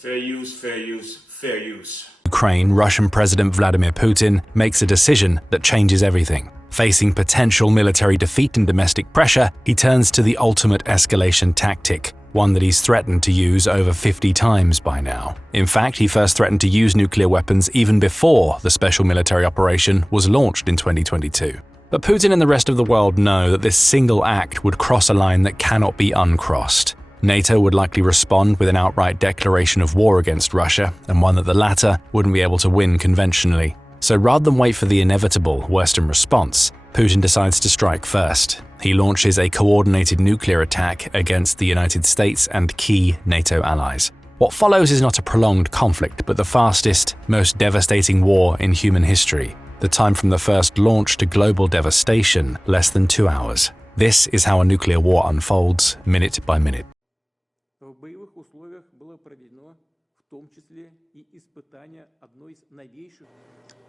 Fair use, fair use, fair use. Ukraine, Russian President Vladimir Putin makes a decision that changes everything. Facing potential military defeat and domestic pressure, he turns to the ultimate escalation tactic, one that he's threatened to use over 50 times by now. In fact, he first threatened to use nuclear weapons even before the special military operation was launched in 2022. But Putin and the rest of the world know that this single act would cross a line that cannot be uncrossed. NATO would likely respond with an outright declaration of war against Russia, and one that the latter wouldn't be able to win conventionally. So rather than wait for the inevitable Western response, Putin decides to strike first. He launches a coordinated nuclear attack against the United States and key NATO allies. What follows is not a prolonged conflict, but the fastest, most devastating war in human history. The time from the first launch to global devastation, less than 2 hours. This is how a nuclear war unfolds, minute by minute. В боевых условиях было проведено в том числе и испытание одной из новейших.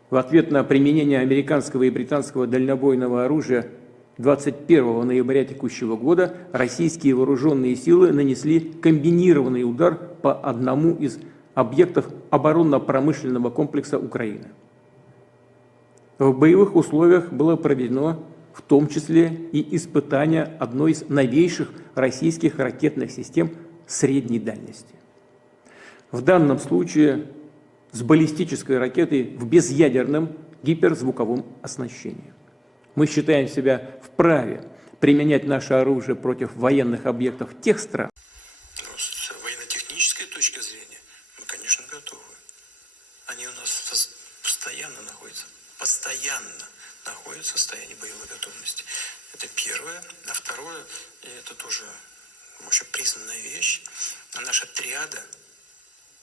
В ответ на применение американского и британского дальнобойного оружия 21 ноября текущего года российские вооруженные силы нанесли комбинированный удар по одному из объектов оборонно-промышленного комплекса Украины. В боевых условиях было проведено в том числе и испытание одной из новейших российских ракетных систем средней дальности. В данном случае с баллистической ракетой в безъядерном гиперзвуковом оснащении. Мы считаем себя вправе применять наше оружие против военных объектов тех стран. С военно-технической точки зрения мы, конечно, готовы. Они у нас постоянно находятся в состоянии боевой готовности. Это первое. А второе, и это тоже общепризнанная вещь, наша триада,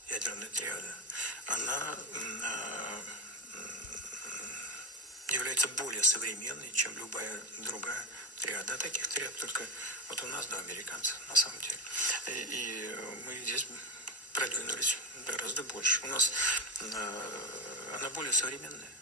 ядерная триада, она является более современной, чем любая другая триада. А таких триад только вот у нас, да, американцы, на самом деле. И мы здесь продвинулись гораздо больше. У нас она более современная.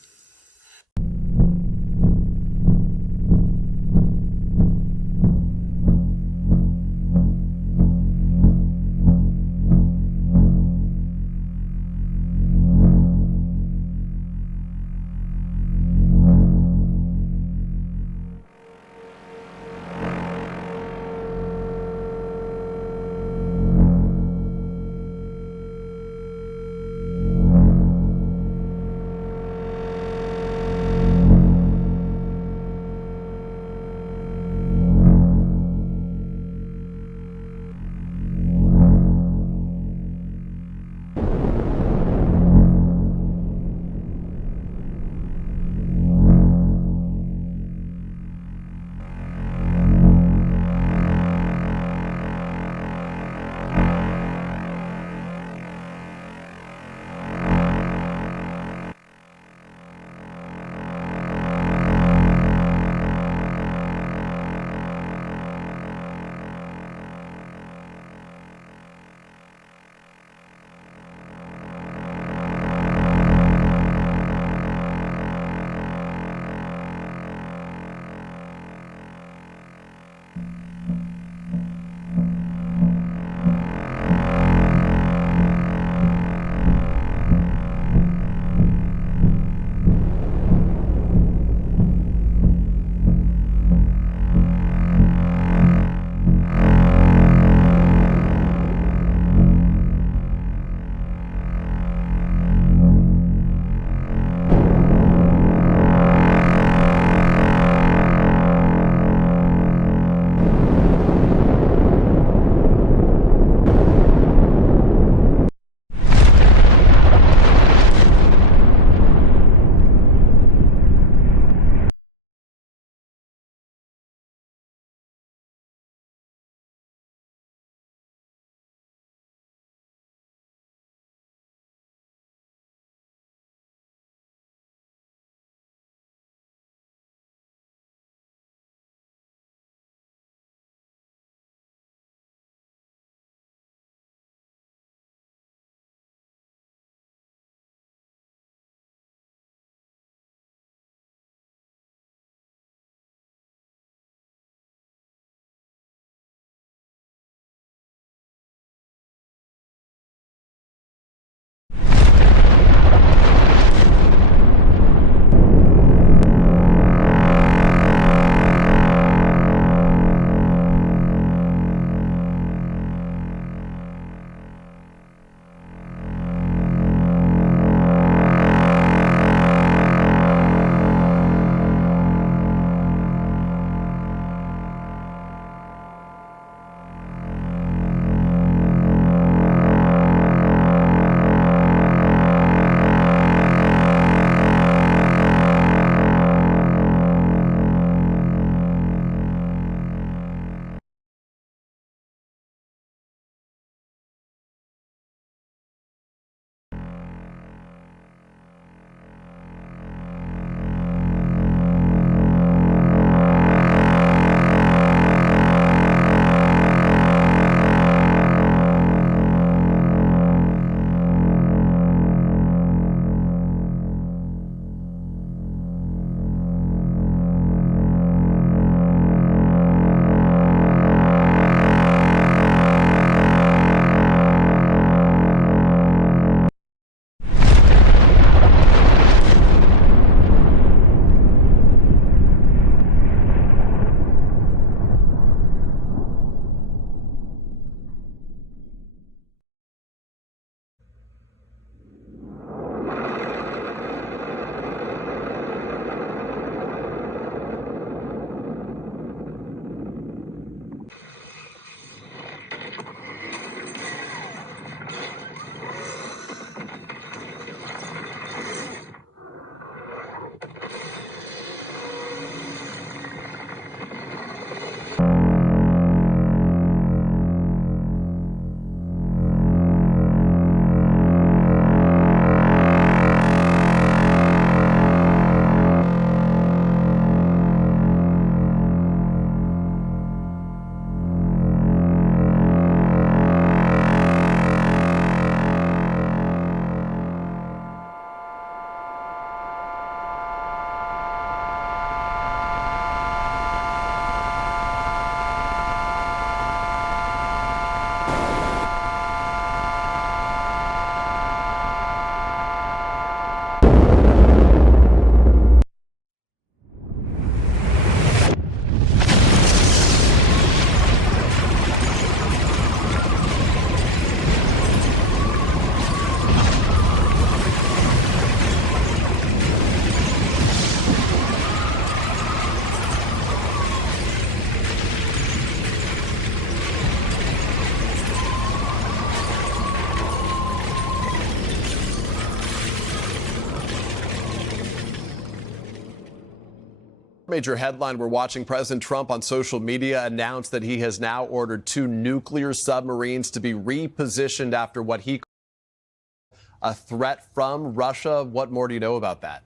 major headline we're watching. President Trump on social media announced that he has now ordered 2 nuclear submarines to be repositioned after what he called a threat from Russia. What more do you know about that?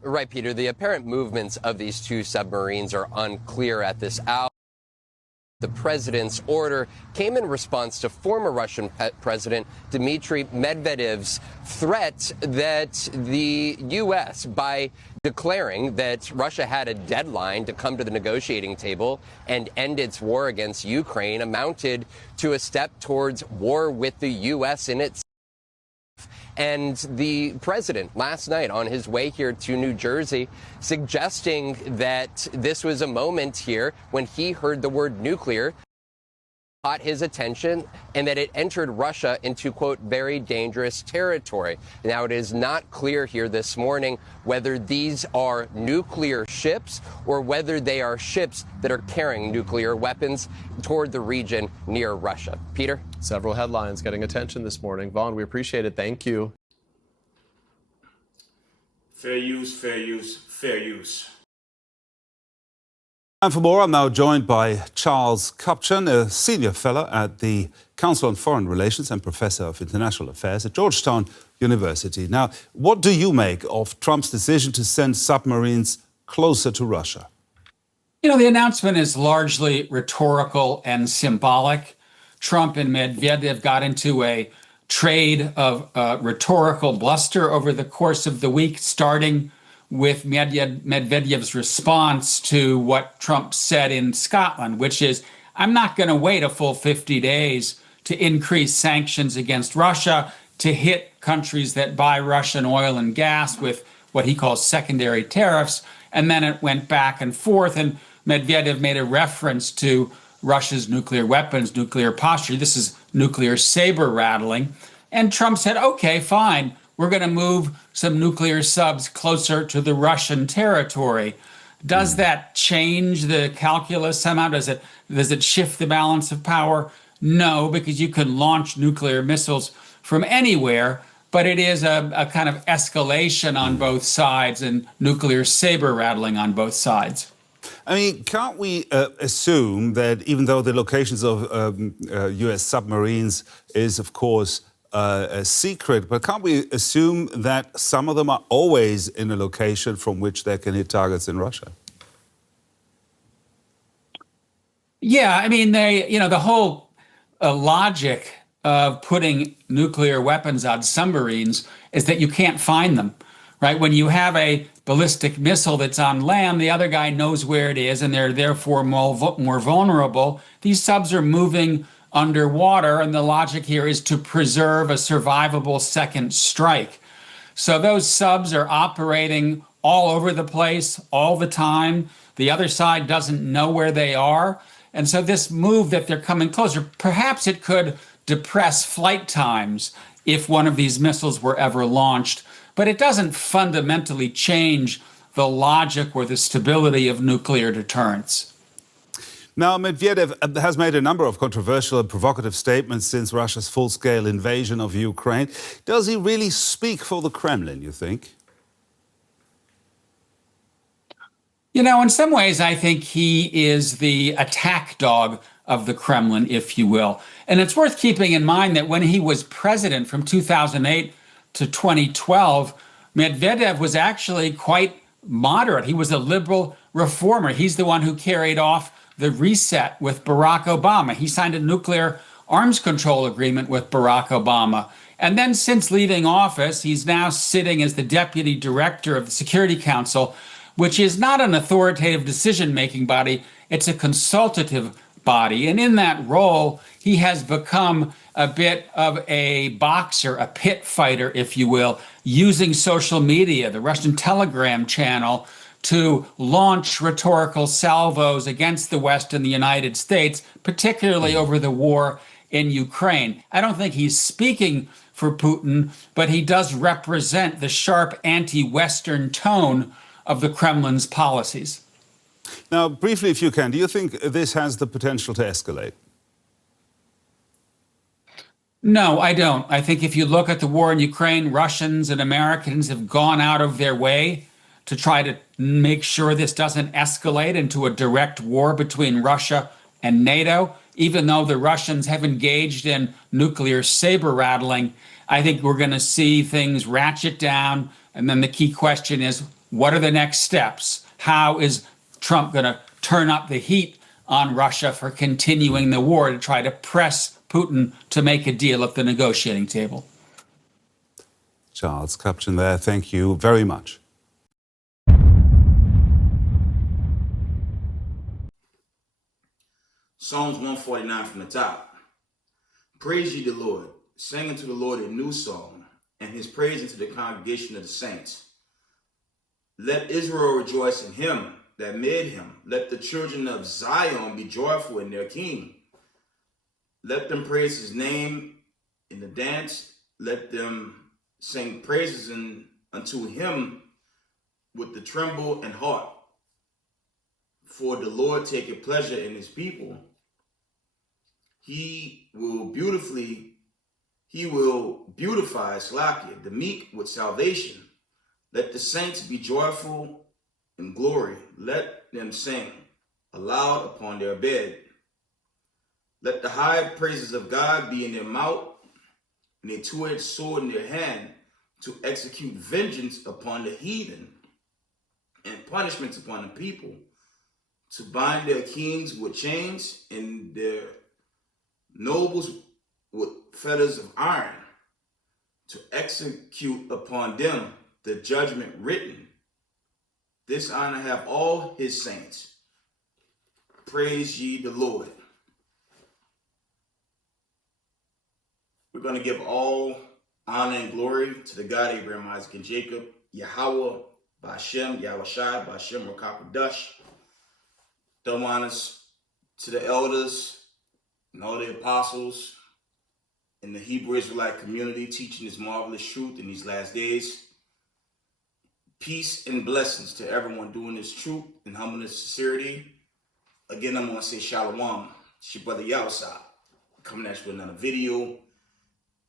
Right, Peter. The apparent movements of these 2 submarines are unclear at this hour. The president's order came in response to former Russian President Dmitry Medvedev's threat that the U.S., by declaring that Russia had a deadline to come to the negotiating table and end its war against Ukraine, amounted to a step towards war with the U.S. in its. And the president last night on his way here to New Jersey suggesting that this was a moment here when he heard the word nuclear caught his attention and that it entered Russia into, quote, very dangerous territory. Now, it is not clear here this morning whether these are nuclear ships or whether they are ships that are carrying nuclear weapons toward the region near Russia. Peter? Several headlines getting attention this morning. Vaughn, we appreciate it. Thank you. Fair use, fair use, fair use. And for more, I'm now joined by Charles Kupchan, a senior fellow at the Council on Foreign Relations and professor of international affairs at Georgetown University. Now, what do you make of Trump's decision to send submarines closer to Russia? You know, the announcement is largely rhetorical and symbolic. Trump and Medvedev got into a trade of rhetorical bluster over the course of the week, starting with Medvedev's response to what Trump said in Scotland, which is, I'm not going to wait a full 50 days to increase sanctions against Russia, to hit countries that buy Russian oil and gas with what he calls secondary tariffs. And then it went back and forth, and Medvedev made a reference to Russia's nuclear weapons, nuclear posture. This is nuclear saber rattling. And Trump said, okay, fine. We're going to move some nuclear subs closer to the Russian territory. Does that change the calculus somehow? Does it shift the balance of power? No, because you can launch nuclear missiles from anywhere, but it is a kind of escalation on both sides and nuclear saber rattling on both sides. I mean, can't we assume that even though the locations of U.S. submarines is, of course, a secret, but can't we assume that some of them are always in a location from which they can hit targets in Russia? Yeah, I mean, the whole logic of putting nuclear weapons on submarines is that you can't find them, right? When you have a ballistic missile that's on land, the other guy knows where it is, and they're therefore more vulnerable. These subs are moving underwater, and the logic here is to preserve a survivable second strike. So those subs are operating all over the place all the time. The other side doesn't know where they are. And so this move that they're coming closer, perhaps it could depress flight times if one of these missiles were ever launched, but it doesn't fundamentally change the logic or the stability of nuclear deterrence. Now, Medvedev has made a number of controversial and provocative statements since Russia's full-scale invasion of Ukraine. Does he really speak for the Kremlin, you think? You know, in some ways, I think he is the attack dog of the Kremlin, if you will. And it's worth keeping in mind that when he was president from 2008 to 2012, Medvedev was actually quite moderate. He was a liberal reformer. He's the one who carried off the reset with Barack Obama. He signed a nuclear arms control agreement with Barack Obama. And then since leaving office, he's now sitting as the deputy director of the Security Council, which is not an authoritative decision-making body. It's a consultative body. And in that role, he has become a bit of a boxer, a pit fighter, if you will, using social media, the Russian Telegram channel, to launch rhetorical salvos against the West and the United States, particularly over the war in Ukraine. I don't think he's speaking for Putin, but he does represent the sharp anti-Western tone of the Kremlin's policies. Now, briefly, if you can, do you think this has the potential to escalate? No, I don't. I think if you look at the war in Ukraine, Russians and Americans have gone out of their way to try to make sure this doesn't escalate into a direct war between Russia and NATO. Even though the Russians have engaged in nuclear saber rattling, I think we're going to see things ratchet down. And then the key question is, what are the next steps? How is Trump going to turn up the heat on Russia for continuing the war to try to press Putin to make a deal at the negotiating table? Charles Kupchan there, thank you very much. Psalms 149 from the top. Praise ye the Lord. Sing unto the Lord a new song, and his praise unto the congregation of the saints. Let Israel rejoice in him that made him. Let the children of Zion be joyful in their king. Let them praise his name in the dance. Let them sing praises unto him with the tremble and harp. For the Lord taketh pleasure in his people. He will beautify Slakia, the meek with salvation. Let the saints be joyful in glory. Let them sing aloud upon their bed. Let the high praises of God be in their mouth, and a two-edged sword in their hand, to execute vengeance upon the heathen and punishments upon the people, to bind their kings with chains and their nobles with fetters of iron, to execute upon them the judgment written. This honor have all his saints. Praise ye the Lord. We're going to give all honor and glory to the God Abraham, Isaac, and Jacob, Yahweh, Ba'ashem, Yahushai, Ba'ashem, Rakakudash. Double honors to the elders and all the apostles in the Hebrew Israelite community teaching this marvelous truth in these last days. Peace and blessings to everyone doing this truth in humbleness and sincerity. Again, I'm going to say shalom. It's your brother Yahushua coming at you with another video.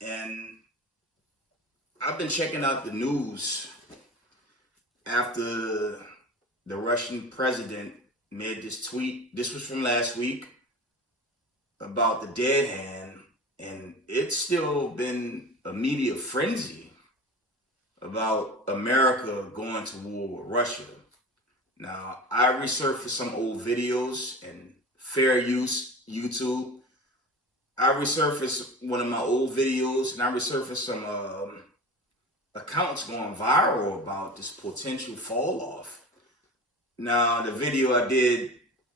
And I've been checking out the news after the Russian president made this tweet. This was from last week about the dead hand, and it's still been a media frenzy about America going to war with Russia. Now, I researched for some old videos and fair use YouTube. I resurfaced one of my old videos, and I resurfaced some accounts going viral about this potential fall off. Now, the video I did,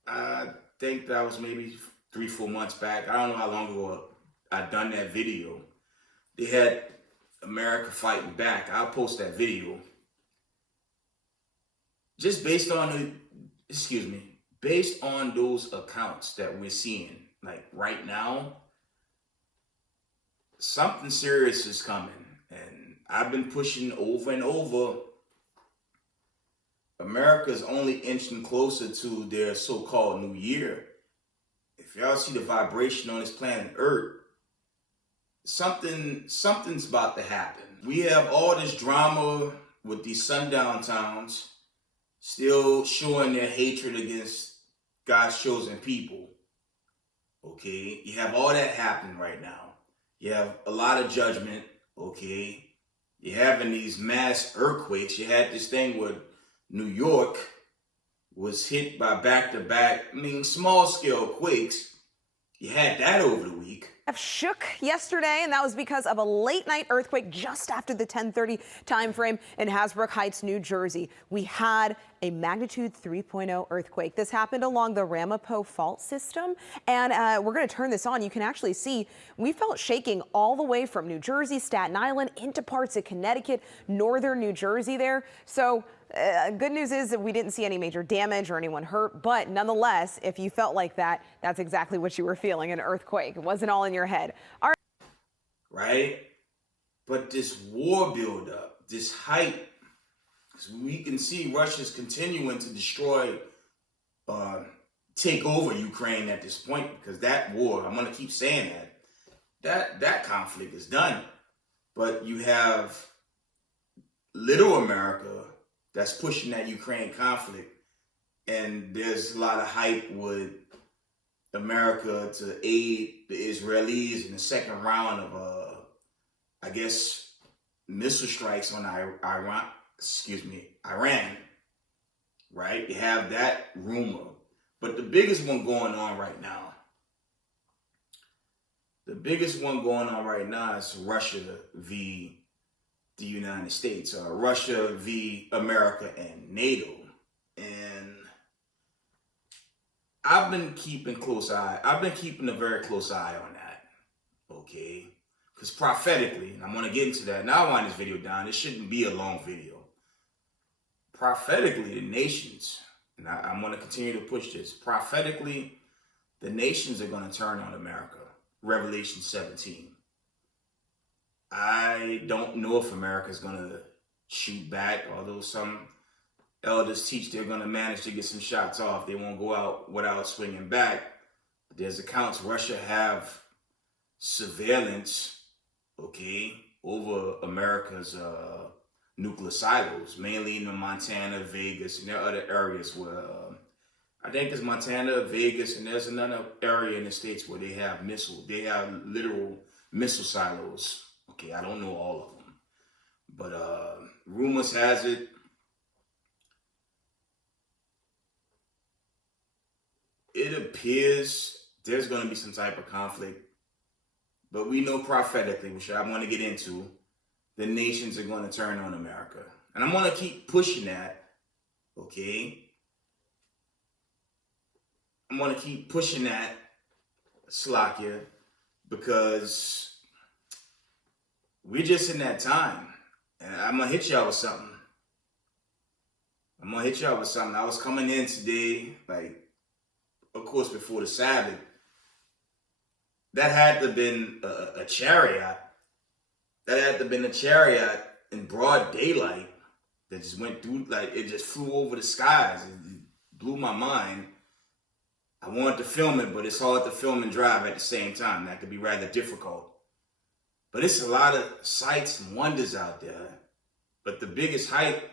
I think that was maybe 3-4 months back. I don't know how long ago I'd done that video. They had America fighting back. I'll post that video. Just based on based on those accounts that we're seeing, like right now, something serious is coming. And I've been pushing over and over. America's only inching closer to their so-called new year. If y'all see the vibration on this planet Earth, something's about to happen. We have all this drama with these sundown towns still showing their hatred against God's chosen people. Okay, you have all that happening right now. You have a lot of judgment. Okay, you're having these mass earthquakes. You had this thing where New York was hit by back-to-back, small-scale quakes. You had that over the week. Shook yesterday, and that was because of a late-night earthquake just after the 10:30 time frame in Hasbrook Heights, New Jersey. We had a magnitude 3.0 earthquake. This happened along the Ramapo fault system, and we're going to turn this on. You can actually see we felt shaking all the way from New Jersey, Staten Island, into parts of Connecticut, northern New Jersey there. So good news is that we didn't see any major damage or anyone hurt, but nonetheless, if you felt like that, that's exactly what you were feeling, an earthquake. It wasn't all in your head. All right. Right? But this war buildup, this hype, we can see Russia's continuing to destroy, take over Ukraine at this point, because that war, I'm going to keep saying that conflict is done. But you have little America that's pushing that Ukraine conflict. And there's a lot of hype with America to aid the Israelis in the second round of, I guess, missile strikes on Iran, right? You have that rumor. But the biggest one going on right now, is Russia v. the United States, Russia v. America and NATO. And I've been keeping a very close eye on that, okay? Because prophetically, and I'm going to get into that, now I want this video down. This shouldn't be a long video. Prophetically, the nations, and I'm going to continue to push this, prophetically, the nations are going to turn on America. Revelation 17. I don't know if America's going to shoot back, although some elders teach they're going to manage to get some shots off. They won't go out without swinging back. But there's accounts Russia have surveillance, okay, over America's nuclear silos, mainly in Montana, Vegas, and there are other areas where, I think it's Montana, Vegas, and there's another area in the States where they have literal missile silos. Okay, I don't know all of them, but rumors has it appears there's going to be some type of conflict, but we know prophetically, which I want to get into, the nations are going to turn on America. And I'm going to keep pushing that, okay? I'm going to keep pushing that, Slakia, because we're just in that time. And I'm going to hit y'all with something. I was coming in today, like, of course, before the Sabbath. That had to have been a chariot. That had to have been a chariot in broad daylight that just went through, like, it just flew over the skies. It blew my mind. I wanted to film it, but it's hard to film and drive at the same time. That could be rather difficult. But it's a lot of sights and wonders out there. But the biggest hype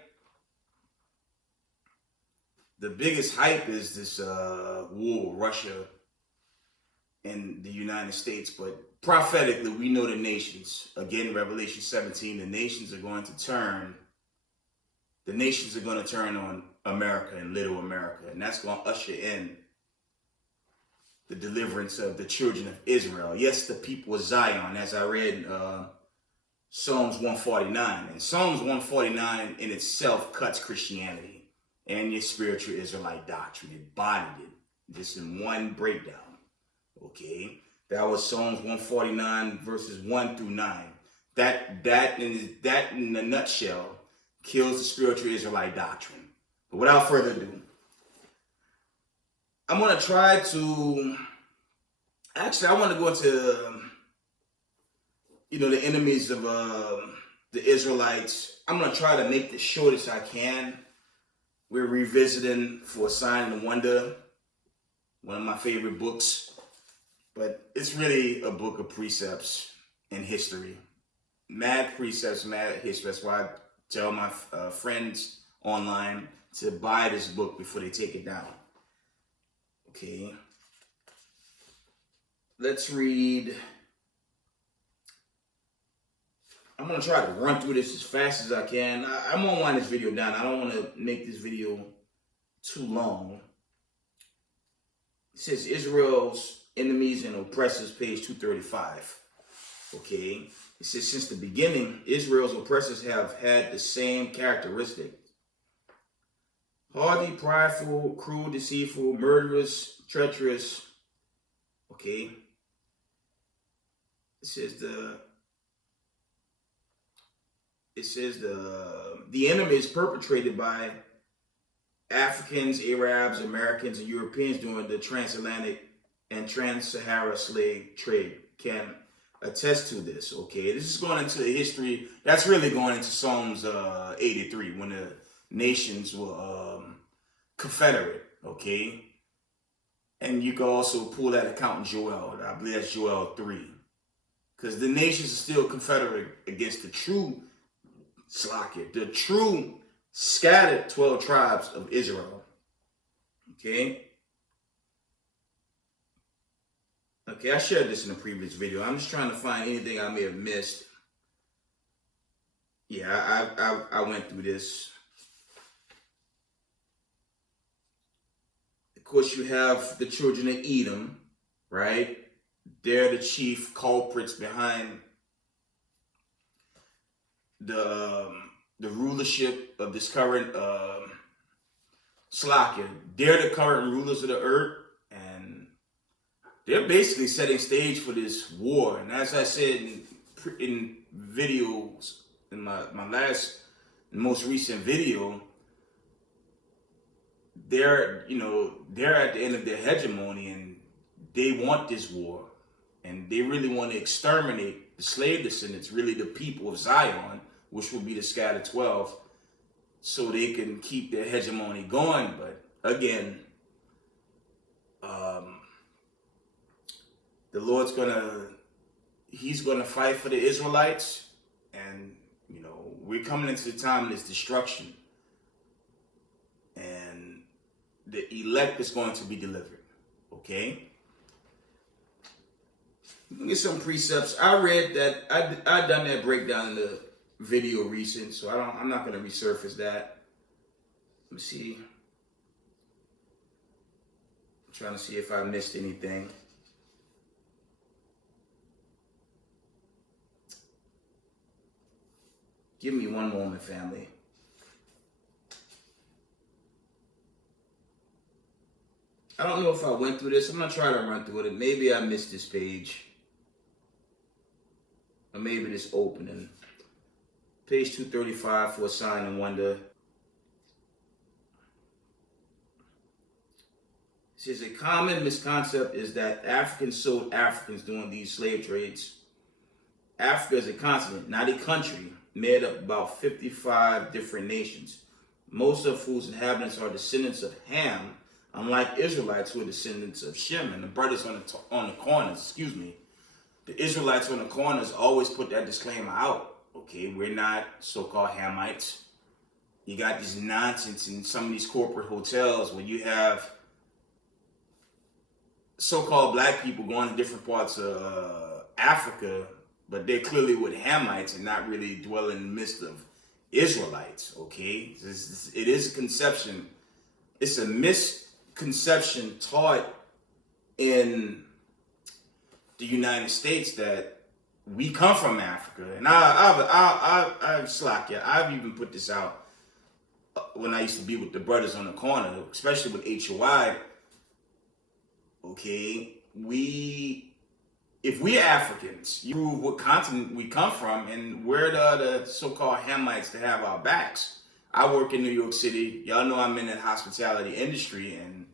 is this war, Russia and the United States. But prophetically, we know the nations. Again, Revelation 17, the nations are going to turn on America and little America. And that's going to usher in the deliverance of the children of Israel. Yes, the people of Zion, as I read Psalms 149. And Psalms 149 in itself cuts Christianity and your spiritual Israelite doctrine. It bodied it just in one breakdown. Okay? That was Psalms 149 verses 1 through 9. That in a nutshell kills the spiritual Israelite doctrine. But without further ado, I'm going to try to, actually, I want to go into, the enemies of the Israelites. I'm going to try to make this short as I can. We're revisiting For a Sign and a Wonder, one of my favorite books. But it's really a book of precepts and history. Mad precepts, mad history. That's why I tell my friends online to buy this book before they take it down. Okay. Let's read. I'm going to try to run through this as fast as I can. I'm going to wind this video down. I don't want to make this video too long. It says Israel's enemies and oppressors, page 235. Okay. It says, since the beginning, Israel's oppressors have had the same characteristic. Hardy, prideful, cruel, deceitful, murderous, treacherous. Okay. It says the enemy is perpetrated by Africans, Arabs, Americans, and Europeans during the transatlantic and trans-Sahara slave trade. Can attest to this. Okay, this is going into the history. That's really going into Psalms 83 when the nations were confederate. Okay, and you can also pull that account in Joel. I believe that's Joel 3, because the nations are still confederate against the true Slakia, the true scattered 12 tribes of Israel. Okay. Okay, I shared this in a previous video. I'm just trying to find anything I may have missed. Yeah, I went through this. Of course, you have the children of Edom, right? They're the chief culprits behind the rulership of this current Slakia. They're the current rulers of the earth, and they're basically setting stage for this war. And as I said in videos, in my most recent video, they're at the end of their hegemony, and they want this war, and they really want to exterminate the slave descendants, really the people of Zion, which will be the scattered 12, so they can keep their hegemony going. But again, the Lord's he's gonna fight for the Israelites, and we're coming into the time of this destruction, and the elect is going to be delivered. Okay. We can get some precepts. I read that I done that breakdown in the video recent, so I'm not going to resurface that. Let me see. I'm trying to see if I missed anything. Give me one moment, family. I don't know if I went through this. I'm going to try to run through it. Maybe I missed this page. Or maybe this opening. Page 235 for a sign and wonder. It says a common misconception is that Africans sold Africans during these slave trades. Africa is a continent, not a country, made up about 55 different nations, most of whose inhabitants are descendants of Ham, unlike Israelites who are descendants of Shem. And the brothers on the corners, the Israelites on the corners always put that disclaimer out. Okay, we're not so-called Hamites. You got this nonsense in some of these corporate hotels where you have so-called black people going to different parts of Africa, but they're clearly with Hamites and not really dwelling in the midst of Israelites. Okay, it is a conception. It's a misconception taught in the United States that we come from Africa. And I've slack, yeah. I've even put this out when I used to be with the brothers on the corner, especially with HOI. Okay, if we're Africans, you prove what continent we come from, and we're the so-called Hamites to have our backs. I work in New York City. Y'all know I'm in the hospitality industry, and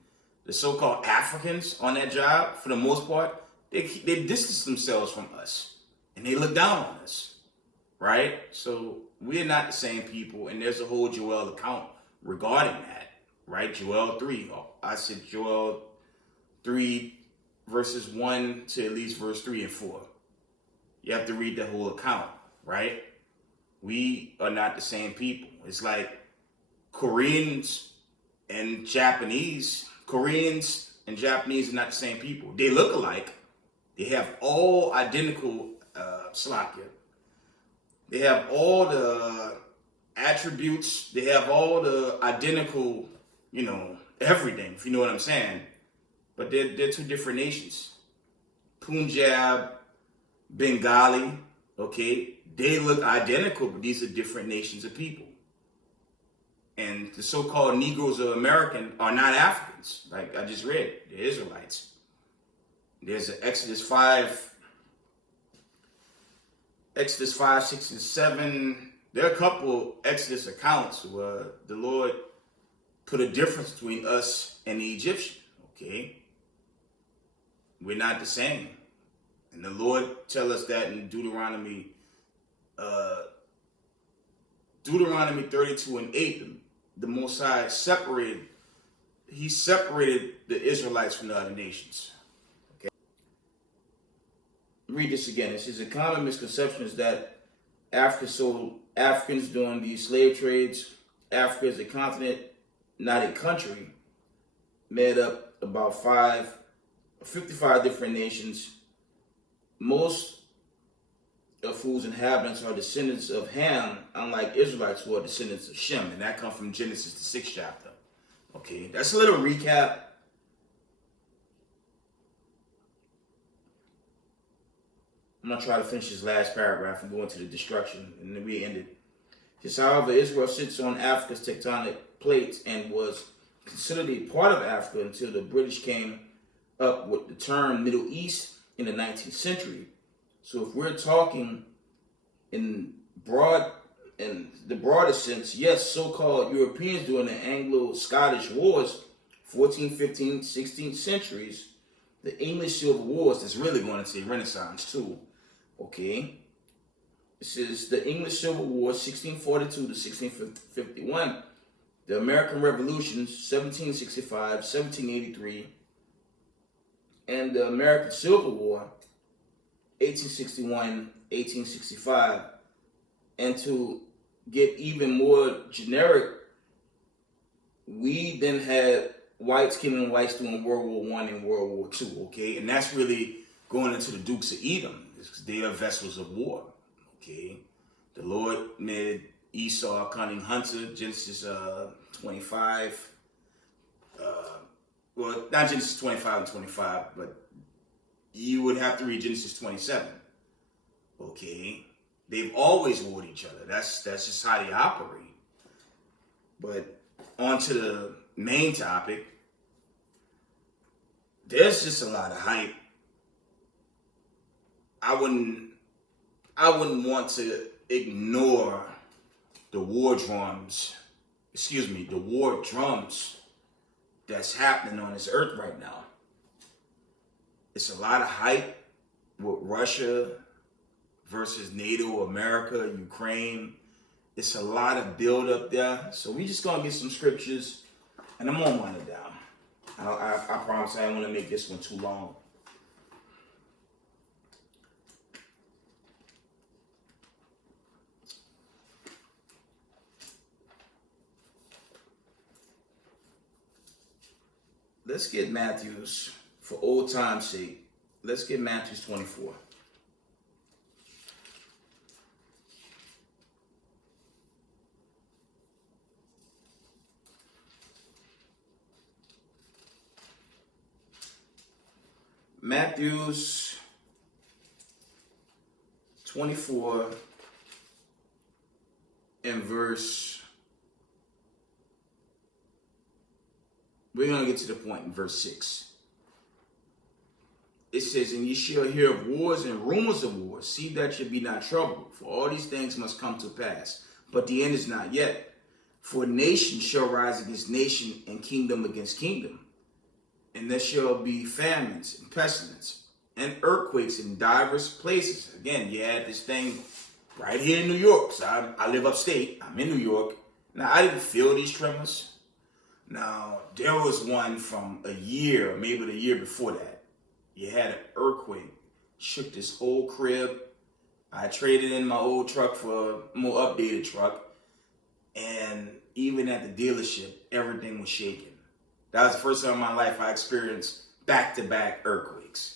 the so-called Africans on that job, for the most part, they distance themselves from us, and they look down on us, right? So we're not the same people, and there's a whole Joel account regarding that, right? Joel 3. I said Joel 3 verses 1 to at least verse 3 and 4. You have to read the whole account, right? We are not the same people. It's like Koreans and Japanese. Koreans and Japanese are not the same people. They look alike. They have all identical Slakia. They have all the attributes. They have all the identical, everything, if you know what I'm saying. But they're two different nations. Punjab, Bengali, okay? They look identical, but these are different nations of people. And the so-called Negroes of America are not Africans, like I just read. They're Israelites. There's an Exodus 5, 6, and 7. There are a couple Exodus accounts where the Lord put a difference between us and the Egyptian, okay? We're not the same. And the Lord tells us that in Deuteronomy 32 and 8, the Most High separated the Israelites from the other nations. Okay. Read this again. It says a common misconception is that Africa sold Africans during these slave trades. Africa is a continent, not a country, made up about 55 different nations, most of whose inhabitants are descendants of Ham, unlike Israelites who are descendants of Shem, and that comes from Genesis, the 6th chapter. Okay, that's a little recap. I'm going to try to finish this last paragraph and go into the destruction, and then we end it. Just however, Israel sits on Africa's tectonic plates and was considered a part of Africa until the British came up with the term Middle East in the 19th century. So if we're talking in the broadest sense, yes, so-called Europeans during the Anglo-Scottish Wars, 14th, 15th, 16th centuries, the English Civil Wars is really going into the Renaissance too. Okay? This is the English Civil War, 1642 to 1651. The American Revolution, 1765, 1783. And the American Civil War, 1861, 1865. And to get even more generic, we then had whites killing whites during World War I and World War II, okay? And that's really going into the Dukes of Edom, because they are vessels of war, okay? The Lord made Esau a cunning hunter, Genesis 25. Well, not Genesis 25 and 25, but you would have to read Genesis 27, okay? They've always warred each other. That's just how they operate. But on to the main topic. There's just a lot of hype. I wouldn't want to ignore the war drums that's happening on this earth right now. It's a lot of hype with Russia versus NATO, America, Ukraine. It's a lot of build up there. So we just gonna get some scriptures and I'm gonna wind it down. I promise I don't want to make this one too long. Let's get Matthew's, for old time's sake, let's get Matthew's 24. Matthew's 24 and verse, we're going to get to the point in verse 6. It says, and ye shall hear of wars and rumors of wars. See that ye be not troubled, for all these things must come to pass. But the end is not yet. For nation shall rise against nation, and kingdom against kingdom. And there shall be famines and pestilence and earthquakes in diverse places. Again, you had this thing right here in New York. So I live upstate. I'm in New York. Now, I didn't feel these tremors. Now, there was one from a year, maybe the year before that. You had an earthquake. Shook this whole crib. I traded in my old truck for a more updated truck. And even at the dealership, everything was shaking. That was the first time in my life I experienced back-to-back earthquakes.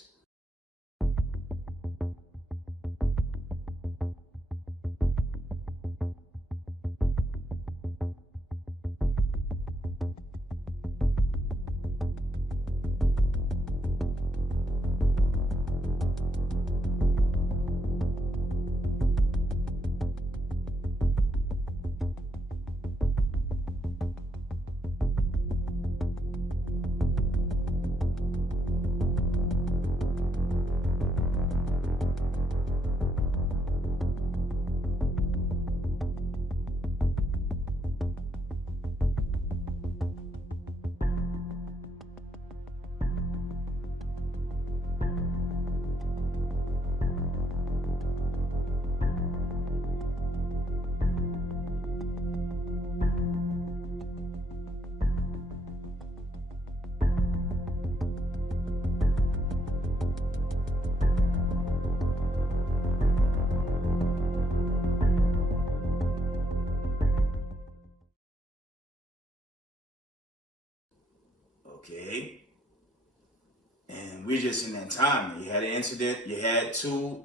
Okay? And we're just in that time. You had an incident, you had two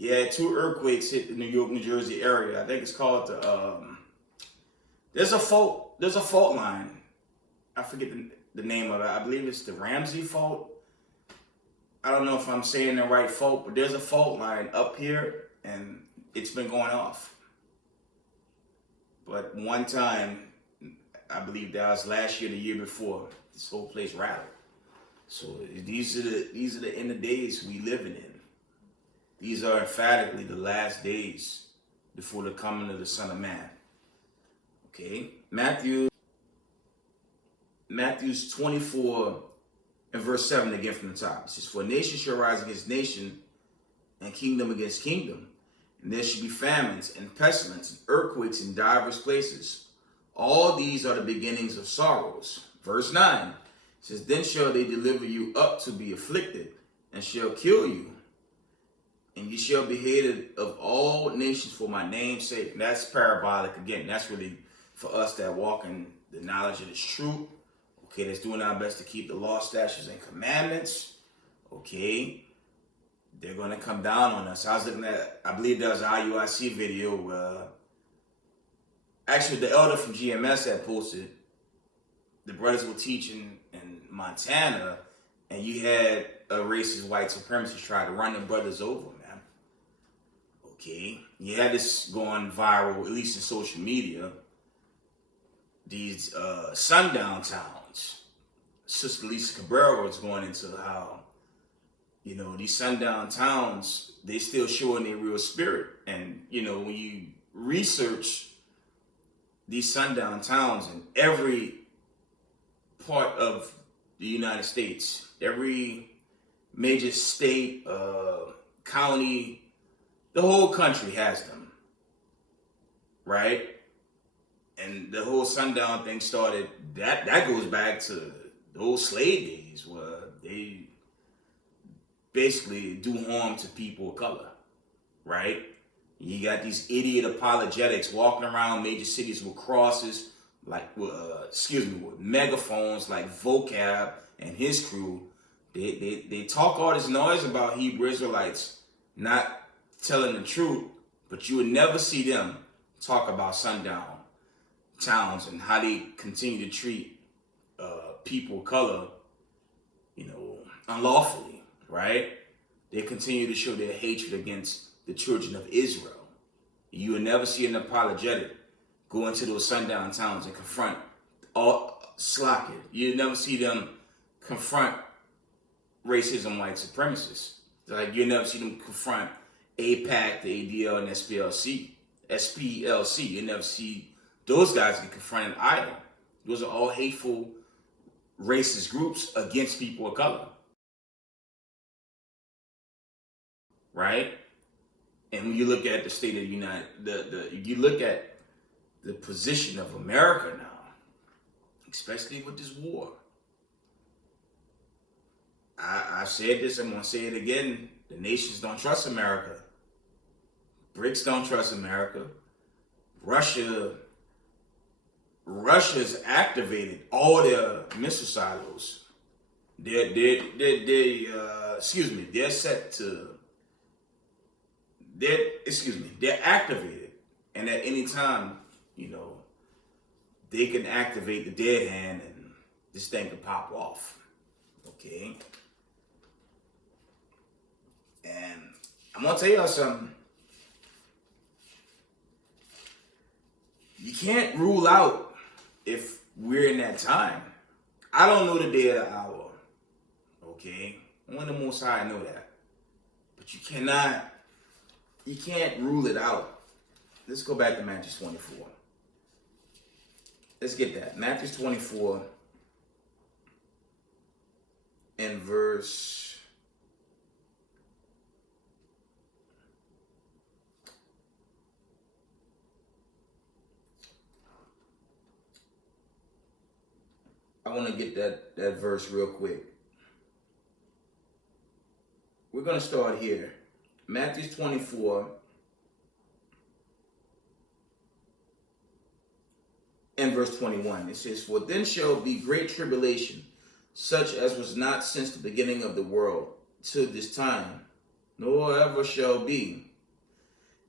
earthquakes hit the New York, New Jersey area. I think it's called there's a fault line. I forget the name of it. I believe it's the Ramsey fault. I don't know if I'm saying the right fault, but there's a fault line up here, and it's been going off. But one time, I believe that was last year, the year before, this whole place rattled. So these are the end of days we living in. These are emphatically the last days before the coming of the Son of Man. Okay, Matthew's 24 and verse 7 again from the top. It says, "For nation shall rise against nation, and kingdom against kingdom, and there shall be famines and pestilence and earthquakes in divers places. All these are the beginnings of sorrows." Verse 9 says, "Then shall they deliver you up to be afflicted, and shall kill you, and you shall be hated of all nations for my name's sake." And that's parabolic again. That's really for us that walk in the knowledge of this truth. Okay, that's doing our best to keep the law, statutes, and commandments. Okay, they're going to come down on us. I was looking at, I believe there was an IUIC video where actually the elder from GMS had posted, the brothers were teaching in Montana, and you had a racist white supremacist try to run the brothers over, man. Okay, you had this going viral, at least in social media. These sundown towns. Sister Lisa Cabrera was going into how, these sundown towns, they still showing their real spirit. And, when you research these sundown towns in every part of the United States, every major state, county, the whole country has them, right? And the whole sundown thing started, that goes back to the old slave days where they basically do harm to people of color, right? You got these idiot apologetics walking around major cities with crosses, with megaphones like Vocab and his crew. They talk all this noise about Hebrew Israelites not telling the truth, but you would never see them talk about sundown towns and how they continue to treat people of color, unlawfully, right? They continue to show their hatred against the children of Israel. You will never see an apologetic go into those sundown towns and confront slacking. You'll never see them confront racism, white supremacists. Like you'll never see them confront APAC, the ADL, and SPLC. You'll never see those guys get confronted either. Those are all hateful, racist groups against people of color. Right? And when you look at the state of the you look at the position of America now, especially with this war. I said this, I'm going to say it again. The nations don't trust America. BRICS don't trust America. Russia's activated all their missile silos. They're activated. And at any time, they can activate the dead hand and this thing can pop off. Okay? And I'm going to tell y'all something. You can't rule out if we're in that time. I don't know the day or the hour. Okay? Only the Most High know that. But you can't rule it out. Let's go back to Matthew 24. Let's get that. Matthew 24 and verse... I want to get that verse real quick. We're going to start here. Matthew 24 and verse 21. It says, "For then shall be great tribulation, such as was not since the beginning of the world to this time, nor ever shall be,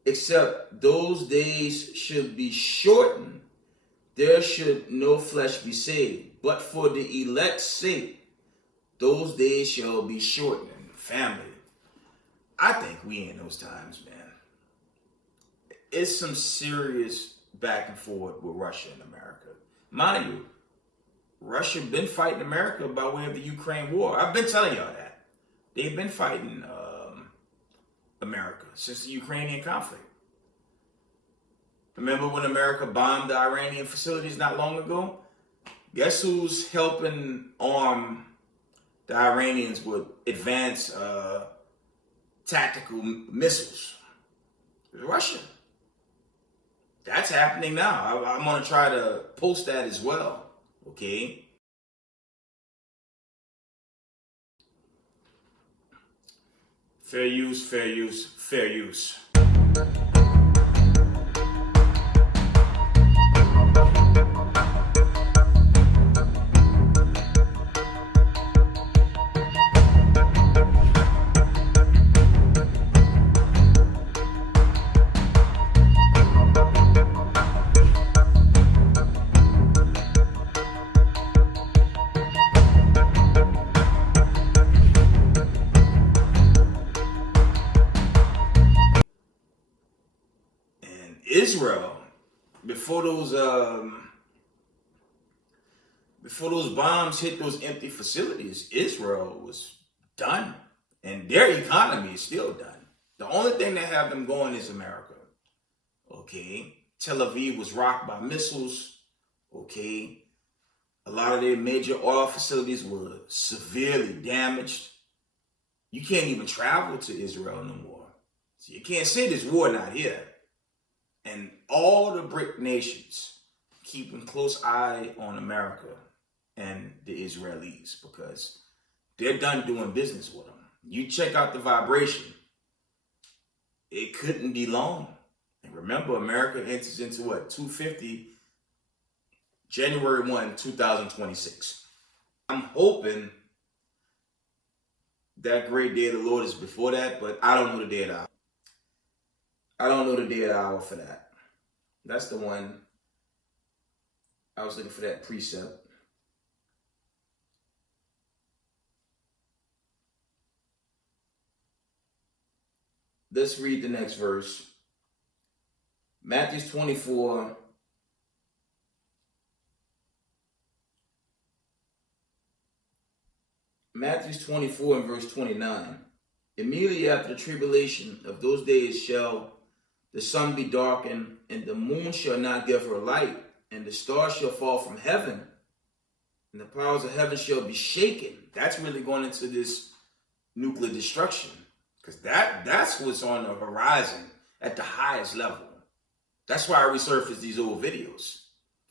except those days should be shortened, there should no flesh be saved. But for the elect's sake, those days shall be shortened." Family, I think we in those times, man. It's some serious back and forth with Russia and America. Mind you, Russia been fighting America by way of the Ukraine war. I've been telling y'all that. They've been fighting America since the Ukrainian conflict. Remember when America bombed the Iranian facilities not long ago? Guess who's helping arm the Iranians with advanced tactical missiles? It's Russia. That's happening now. I'm going to try to post that as well. Okay? Fair use, fair use, fair use. Israel, before those bombs hit those empty facilities, Israel was done, and their economy is still done. The only thing that have them going is America. Okay, Tel Aviv was rocked by missiles. Okay, a lot of their major oil facilities were severely damaged. You can't even travel to Israel no more. So you can't say this war not here. And all the BRIC nations keeping close eye on America and the Israelis because they're done doing business with them. You check out the vibration. It couldn't be long. And remember, America enters into what? 250, January 1, 2026. I'm hoping that great day of the Lord is before that, but I don't know the day of the hour. I don't know the day of the hour for that. That's the one. I was looking for that precept. Let's read the next verse. Matthew 24. Matthew 24 and verse 29. Immediately after the tribulation of those days shall the sun be darkened, and the moon shall not give her light, and the stars shall fall from heaven, and the powers of heaven shall be shaken. That's really going into this nuclear destruction, because that's what's on the horizon at the highest level. That's why I resurfaced these old videos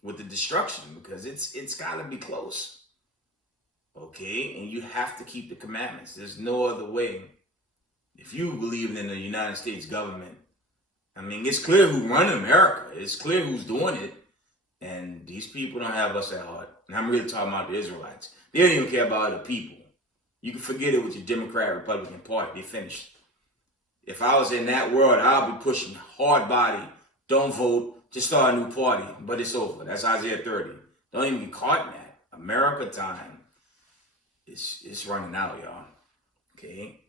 with the destruction, because it's got to be close. Okay, and you have to keep the commandments. There's no other way. If you believe in the United States government, I mean, it's clear who run America. It's clear who's doing it. And these people don't have us at heart. And I'm really talking about the Israelites. They don't even care about other people. You can forget it with your Democrat, Republican Party. They finished. If I was in that world, I'll be pushing hard body. Don't vote. Just start a new party. But it's over. That's Isaiah 30. Don't even get caught in that. America time is running out, y'all. Okay?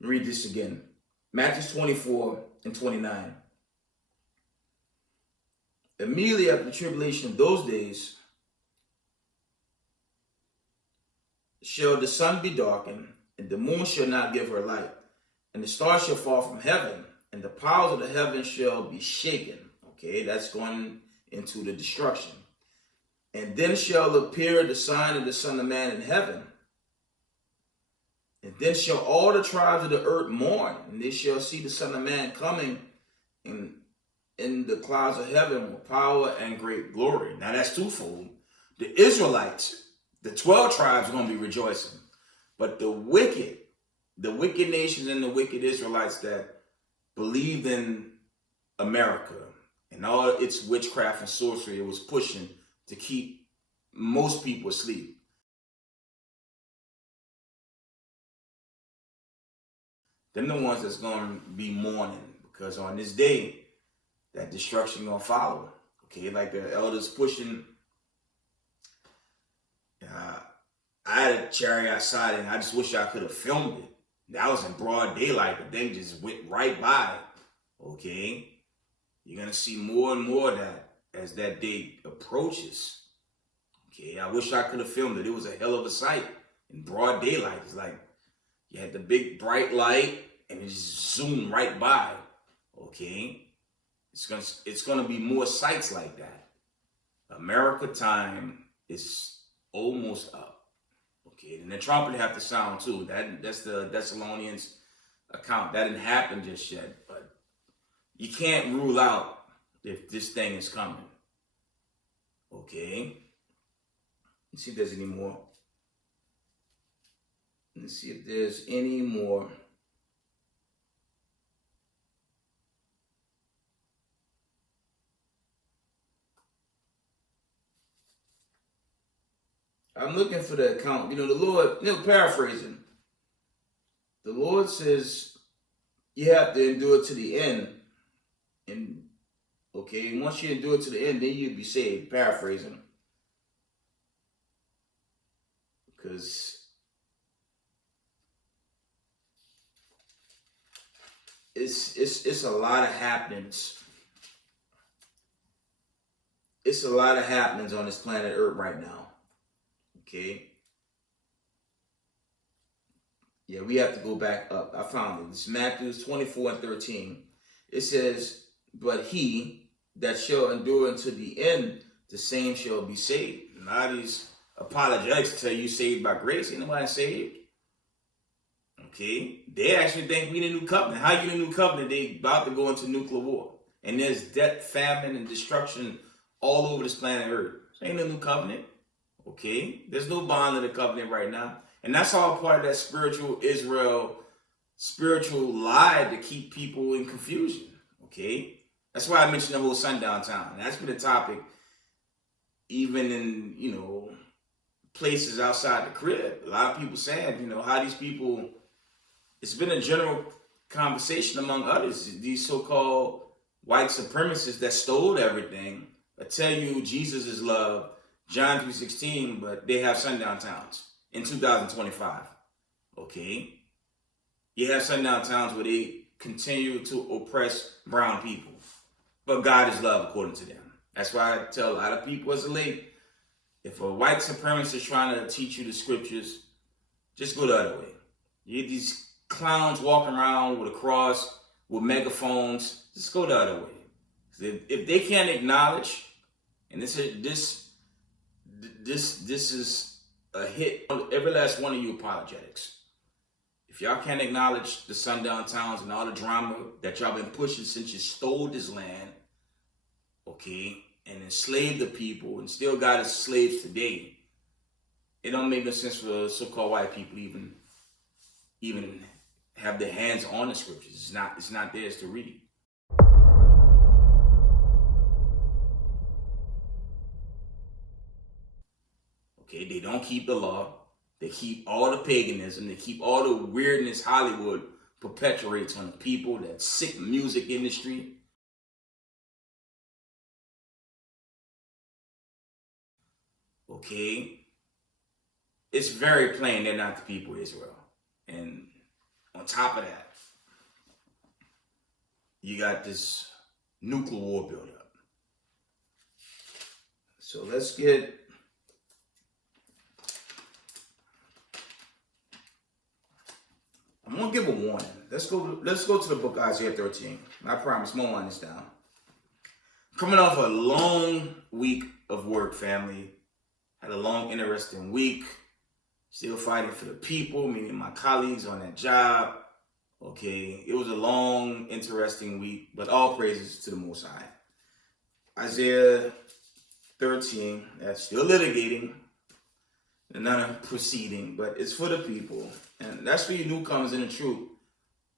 Read this again. Matthew 24 and 29. Immediately after the tribulation of those days shall the sun be darkened, and the moon shall not give her light, and the stars shall fall from heaven, and the powers of the heavens shall be shaken. Okay, that's going into the destruction. And then shall appear the sign of the Son of Man in heaven. And then shall all the tribes of the earth mourn, and they shall see the Son of Man coming in the clouds of heaven with power and great glory. Now that's twofold. The Israelites, the 12 tribes are going to be rejoicing. But the wicked nations and the wicked Israelites that believed in America and all its witchcraft and sorcery it was pushing to keep most people asleep. Them the ones that's going to be mourning, because on this day, that destruction going to follow. Okay, like the elders pushing. I had a chariot outside, and I just wish I could have filmed it. That was in broad daylight, but they just went right by. Okay, you're going to see more and more of that as that day approaches. Okay, I wish I could have filmed it. It was a hell of a sight in broad daylight. It's like you had the big bright light, and it just zoomed right by. Okay, it's gonna be more sights like that. America time is almost up. Okay, and the trumpet have to sound too. That's the Thessalonians account. That didn't happen just yet, but you can't rule out if this thing is coming. Okay, let's see if there's any more. Let's see if there's any more. I'm looking for the account. The Lord, paraphrasing. The Lord says you have to endure to the end. And, okay, once you endure to the end, then you'll be saved. Paraphrasing. Because it's a lot of happenings. It's a lot of happenings on this planet Earth right now. Okay. Yeah, we have to go back up. I found it. It's Matthew 24:13. It says, but he that shall endure unto the end, the same shall be saved. And a lot of these apologetics tell you saved by grace. Ain't nobody saved. Okay. They actually think we in the new covenant. How you in the new covenant? They about to go into nuclear war. And there's death, famine, and destruction all over this planet Earth. This ain't a new covenant. Okay, there's no bond of the covenant right now. And that's all part of that spiritual Israel, spiritual lie to keep people in confusion. Okay, that's why I mentioned the whole sundown town. That's been a topic even in, places outside the crib. A lot of people saying, how these people, it's been a general conversation among others. These so-called white supremacists that stole everything, that tell you Jesus is love, John 3:16, but they have sundown towns in 2025. Okay? You have sundown towns where they continue to oppress brown people. But God is love according to them. That's why I tell a lot of people as a late, if a white supremacist is trying to teach you the scriptures, just go the other way. You get these clowns walking around with a cross, with megaphones, just go the other way. If they can't acknowledge, and this is a hit on every last one of you apologetics. If y'all can't acknowledge the sundown towns and all the drama that y'all been pushing since you stole this land, okay, and enslaved the people and still got as slaves today, it don't make no sense for so-called white people even have their hands on the scriptures. It's not theirs to read. Okay, they don't keep the law. They keep all the paganism. They keep all the weirdness Hollywood perpetuates on the people, that sick music industry. Okay? It's very plain they're not the people of Israel. And on top of that, you got this nuclear war buildup. So let's get... I'm going to give a warning. Let's go to the book Isaiah 13. I promise, I'm going to wind this down. Coming off a long week of work, family. Had a long, interesting week. Still fighting for the people, meaning my colleagues on that job. Okay, it was a long, interesting week, but all praises to the Most High. Isaiah 13, that's still litigating. Not proceeding, but it's for the people. And that's for you newcomers in the truth.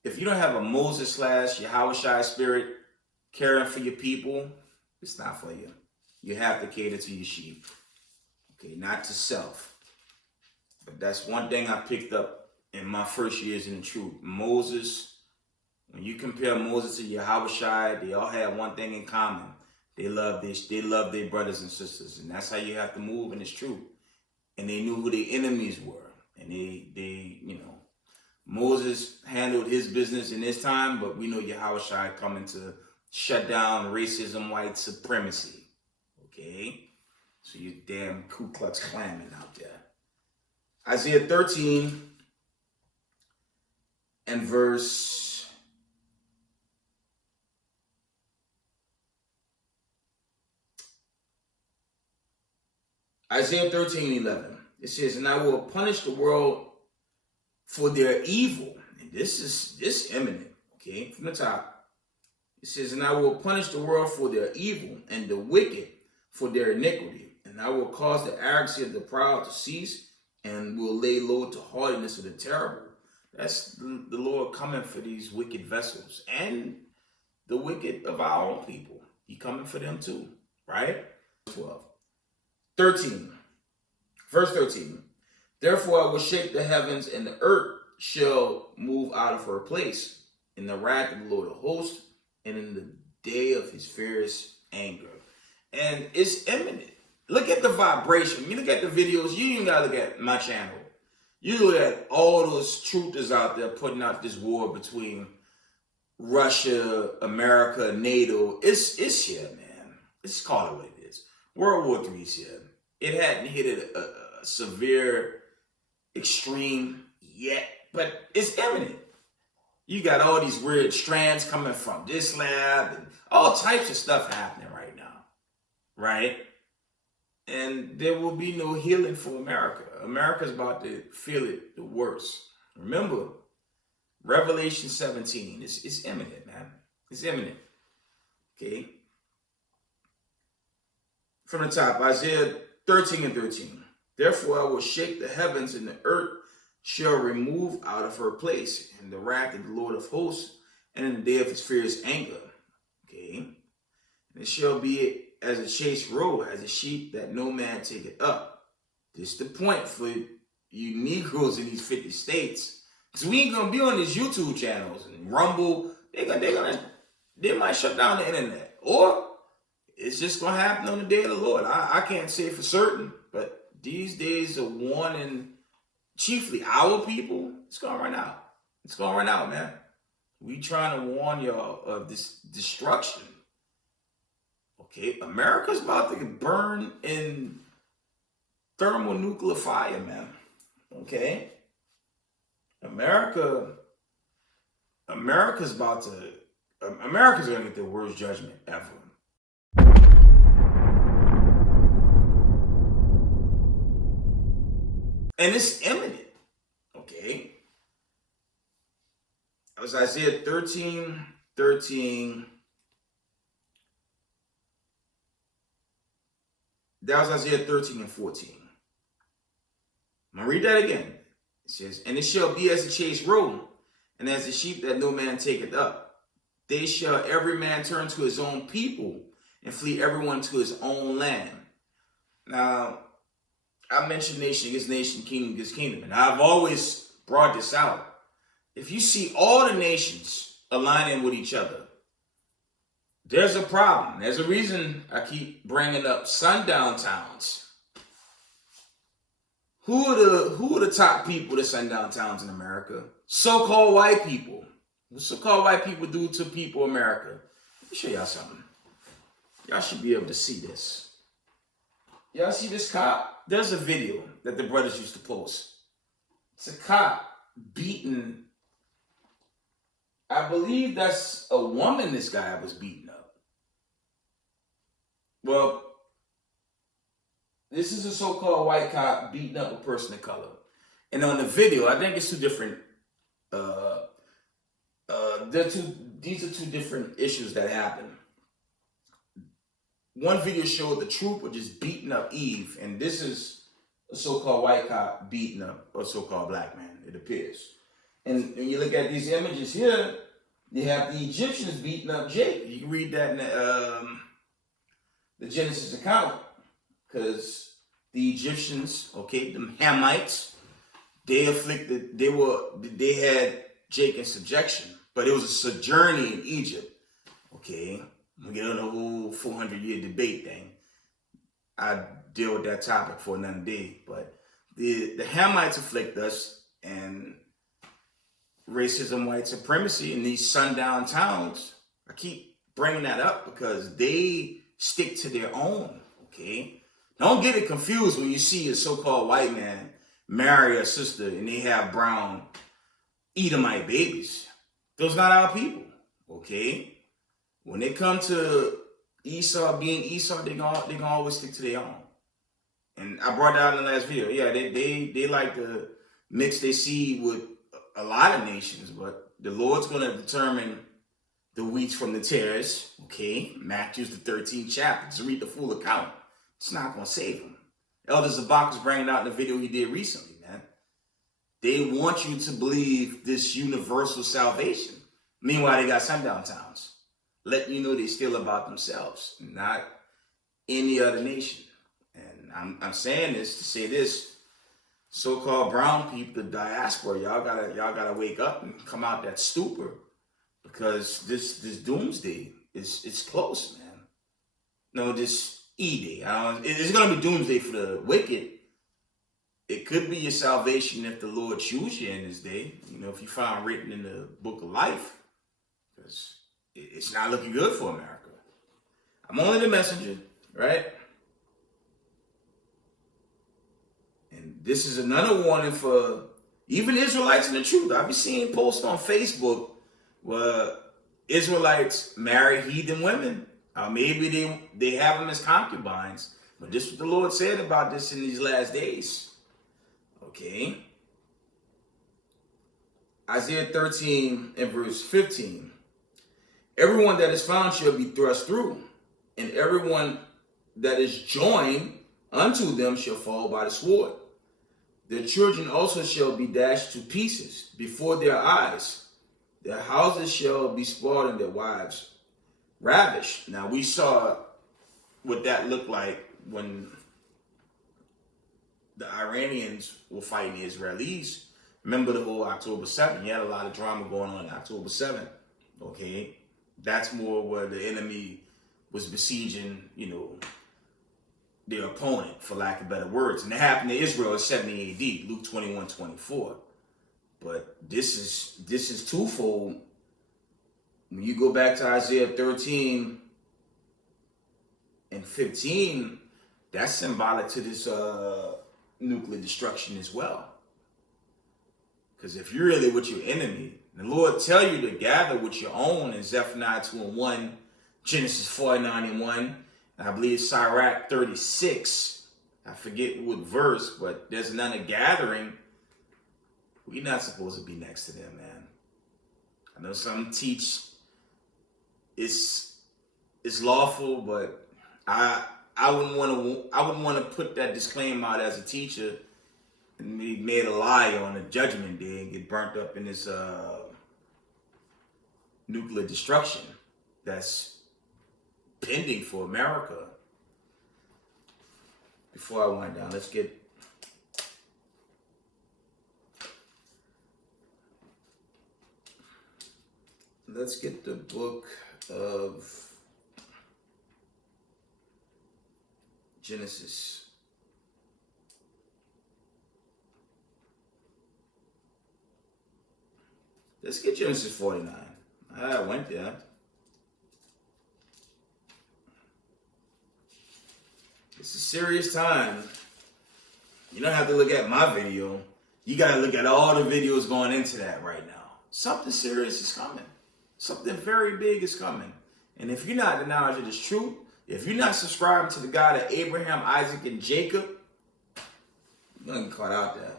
If you don't have a Moses / Yahushua spirit, caring for your people, it's not for you. You have to cater to your sheep. Okay, not to self. But that's one thing I picked up in my first years in the truth. Moses, when you compare Moses to Yahushua, they all had one thing in common. They loved their brothers and sisters. And that's how you have to move in this truth. And they knew who their enemies were. And they Moses handled his business in his time, but we know Yahushua coming to shut down racism, white supremacy. Okay? So you damn Ku Klux Klanmen out there. Isaiah 13 and verse 11. It says, and I will punish the world for their evil. And this is imminent, okay? From the top. It says, and I will punish the world for their evil and the wicked for their iniquity. And I will cause the arrogancy of the proud to cease and will lay low to haughtiness of the terrible. That's the Lord coming for these wicked vessels and the wicked of our own people. He coming for them too, right? 13. Verse 13. Therefore I will shake the heavens, and the earth shall move out of her place in the wrath of the Lord of hosts and in the day of his fierce anger. And it's imminent. Look at the vibration. You look at the videos, you even gotta look at my channel. You look at all those truthers out there putting out this war between Russia, America, NATO. It's here, man. It's called it what it is. World War III is here. It hadn't hit a severe extreme yet, but it's imminent. You got all these weird strands coming from this lab and all types of stuff happening right now, right? And there will be no healing for America. America's about to feel it the worst. Remember, Revelation 17, it's imminent, man. It's imminent, okay? From the top, Isaiah 13 and 13. Therefore I will shake the heavens, and the earth shall remove out of her place, and the wrath of the Lord of hosts, and in the day of his fierce anger. Okay? And it shall be as a chased roe, as a sheep that no man taketh up. This is the point for you Negroes in these 50 states. Because we ain't going to be on these YouTube channels and Rumble. They might shut down the internet. Or it's just going to happen on the day of the Lord. I can't say for certain, but these days are warning chiefly our people. It's going to run out. It's going to run out, man. We trying to warn y'all of this destruction. Okay, America's about to get burned in thermonuclear fire, man. Okay? America's going to get the worst judgment ever. And it's imminent. Okay? That was Isaiah 13. That was Isaiah 13 and 14. I'm going to read that again. It says, and it shall be as a chased roe, and as a sheep that no man taketh up. They shall every man turn to his own people, and flee everyone to his own land. Now, I mentioned nation against nation, kingdom against kingdom, and I've always brought this out. If you see all the nations aligning with each other, there's a problem. There's a reason I keep bringing up sundown towns. Who are the top people to sundown towns in America? So-called white people. What so-called white people do to people in America? Let me show y'all something. Y'all should be able to see this. Y'all see this cop? There's a video that the brothers used to post. It's a cop beating, I believe that's a woman this guy was beating up. Well, this is a so-called white cop beating up a person of color. And on the video, I think it's two different, these are two different issues that happen. One video showed the trooper just beating up Eve, and this is a so-called white cop beating up a so-called black man, it appears. And when you look at these images here, you have the Egyptians beating up Jacob. You can read that in the Genesis account, because the Egyptians, okay, the Hamites, they had Jacob in subjection, but it was a sojourning in Egypt. Okay, we get on the whole 400-year debate thing. I deal with that topic for another day, but the Hamites afflict us, and racism, white supremacy in these sundown towns. I keep bringing that up because they stick to their own, okay? Don't get it confused when you see a so-called white man marry a sister and they have brown Edomite babies. Those not our people, okay? When they come to Esau being Esau, they gonna always stick to their own. And I brought that out in the last video. Yeah, they like to mix their seed with a lot of nations, but the Lord's going to determine the wheat from the tares, okay? Matthew's the 13th chapter. Just read the full account. It's not going to save them. Elder Zabak was bringing out in the video he did recently, man. They want you to believe this universal salvation. Meanwhile, they got sundown towns, letting you know they're still about themselves, not any other nation. And I'm saying this to say this. So-called brown people, the diaspora, y'all gotta wake up and come out that stupor, because this doomsday it's close, man. No, this E-Day. It's gonna be doomsday for the wicked. It could be your salvation if the Lord chooses you in this day. You know, if you find written in the book of life, because it's not looking good for America. I'm only the messenger, right? And this is another warning for even Israelites in the truth. I've been seeing posts on Facebook where Israelites marry heathen women. Maybe they have them as concubines. But this is what the Lord said about this in these last days. Okay. Isaiah 13 and verse 15. Everyone that is found shall be thrust through, and everyone that is joined unto them shall fall by the sword. Their children also shall be dashed to pieces before their eyes. Their houses shall be spoiled and their wives ravished. Now, we saw what that looked like when the Iranians were fighting the Israelis. Remember the whole October 7th? You had a lot of drama going on October 7th. Okay? That's more where the enemy was besieging, their opponent, for lack of better words. And that happened to Israel in 70 AD, Luke 21:24. But this is twofold. When you go back to Isaiah 13 and 15, that's symbolic to this nuclear destruction as well. Because if you're really with your enemy, the Lord tell you to gather with your own in Zephaniah 2:1, Genesis 49:1, I believe Sirach 36. I forget what verse, but there's none of gathering. We're not supposed to be next to them, man. I know some teach it's lawful, but I wouldn't want to put that disclaimer out as a teacher and be made a liar on the judgment day and get burnt up in this nuclear destruction that's pending for America. Before I wind down, let's get the book of Genesis. Let's get Genesis 49. I went there. It's a serious time. You don't have to look at my video. You got to look at all the videos going into that right now. Something serious is coming. Something very big is coming. And if you're not acknowledging this truth, if you're not subscribing to the God of Abraham, Isaac, and Jacob, you're going to get caught out there.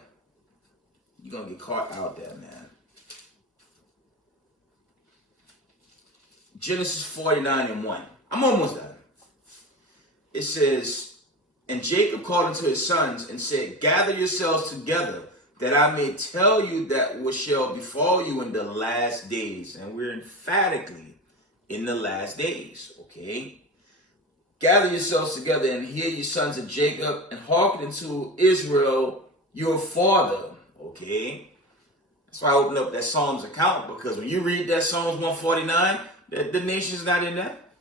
You're going to get caught out there, man. Genesis 49:1. I'm almost done. It says, and Jacob called unto his sons and said, gather yourselves together, that I may tell you that what shall befall you in the last days. And we're emphatically in the last days, okay? Gather yourselves together and hear, you sons of Jacob, and hearken unto Israel, your father, okay? That's why I opened up that Psalms account, because when you read that Psalms 149, the nation's not in that.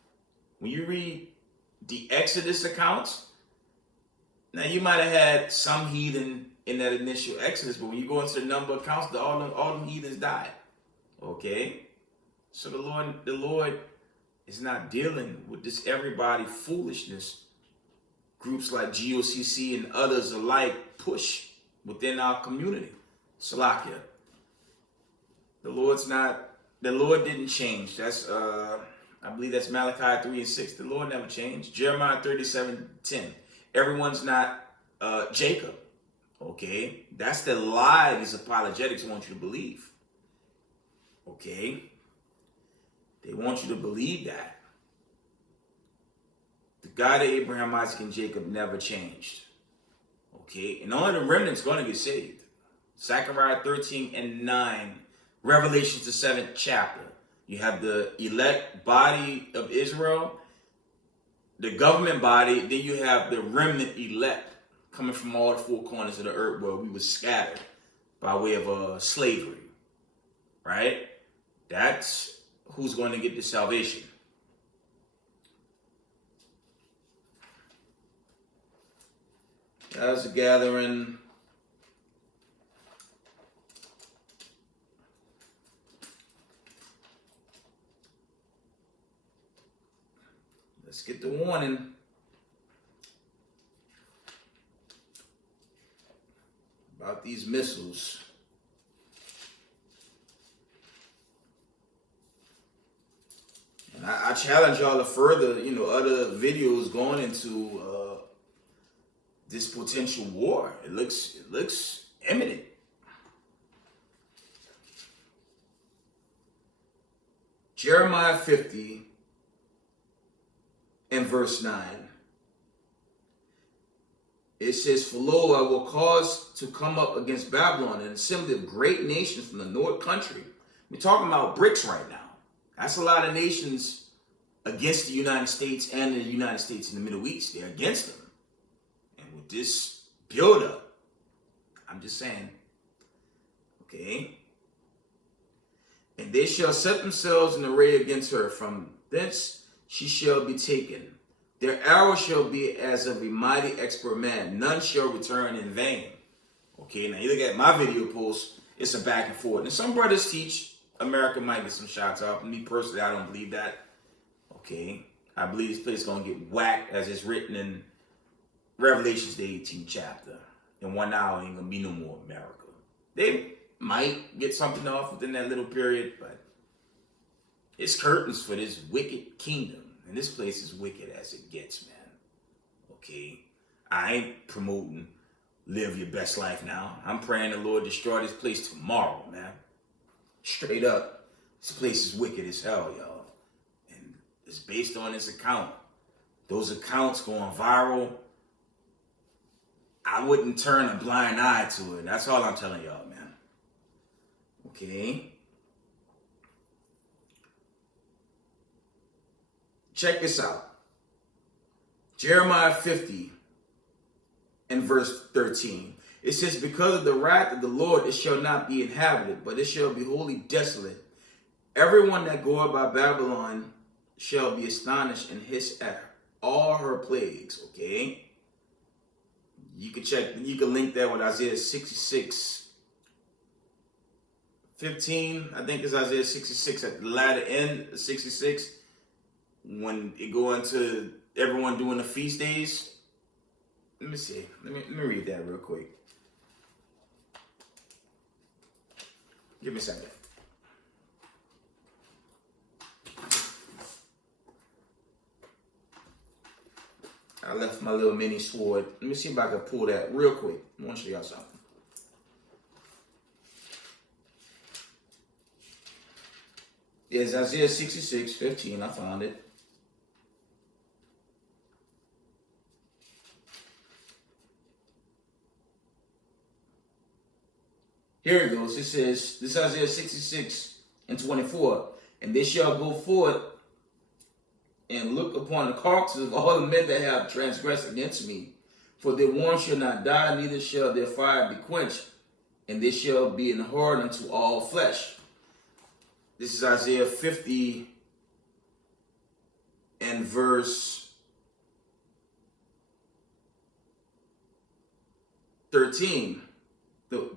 When you read the Exodus accounts, now you might have had some heathen in that initial Exodus, but when you go into the number of accounts, all them heathens died. Okay? So the Lord is not dealing with this everybody foolishness groups like GOCC and others alike push within our community. Salakia. The Lord didn't change. That's I believe that's Malachi 3 and 6. The Lord never changed. Jeremiah 37:10. Everyone's not Jacob. Okay? That's the lie these apologetics want you to believe. Okay? They want you to believe that. The God of Abraham, Isaac, and Jacob never changed. Okay? And only the remnant's going to get saved. Zechariah 13 and 9. Revelations, the 7th chapter. You have the elect body of Israel, the government body, then you have the remnant elect coming from all the four corners of the earth where we were scattered by way of slavery, right? That's who's going to get the salvation. As a gathering, let's get the warning. About these missiles. And I challenge y'all to further, other videos going into this potential war. It looks imminent. Jeremiah 50 and verse 9. It says, for lo, I will cause to come up against Babylon an assembly of great nations from the north country. We're talking about BRICS right now. That's a lot of nations against the United States and the United States in the Middle East. They're against them. And with this buildup, I'm just saying, okay? And they shall set themselves in array against her. From thence she shall be taken. Their arrow shall be as of a mighty expert man. None shall return in vain. Okay, now you look at my video post, it's a back and forth. And some brothers teach America might get some shots off. Me personally, I don't believe that. Okay, I believe this place is going to get whacked as it's written in Revelations, the 18th chapter. In 1 hour, ain't going to be no more America. They might get something off within that little period, but it's curtains for this wicked kingdom. And this place is wicked as it gets, man. Okay? I ain't promoting live your best life now. I'm praying the Lord destroy this place tomorrow, man. Straight up. This place is wicked as hell, y'all. And it's based on this account. Those accounts going viral. I wouldn't turn a blind eye to it. That's all I'm telling y'all, man. Okay? Check this out. Jeremiah 50 and verse 13. It says, because of the wrath of the Lord, it shall not be inhabited, but it shall be wholly desolate. Everyone that goeth by Babylon shall be astonished and hiss at all her plagues. Okay? You can link that with Isaiah 66:15. I think it's Isaiah 66 at the latter end of 66. When it go into everyone doing the feast days. Let me see. Let me read that real quick. Give me a second. I left my little mini sword. Let me see if I can pull that real quick. I want to show y'all something. It's Isaiah 66:15. I found it. Here it goes. It says, this is Isaiah 66:24. And they shall go forth and look upon the carcasses of all the men that have transgressed against me. For their one shall not die, neither shall their fire be quenched, and they shall be an horror unto all flesh. This is Isaiah 50 and verse 13.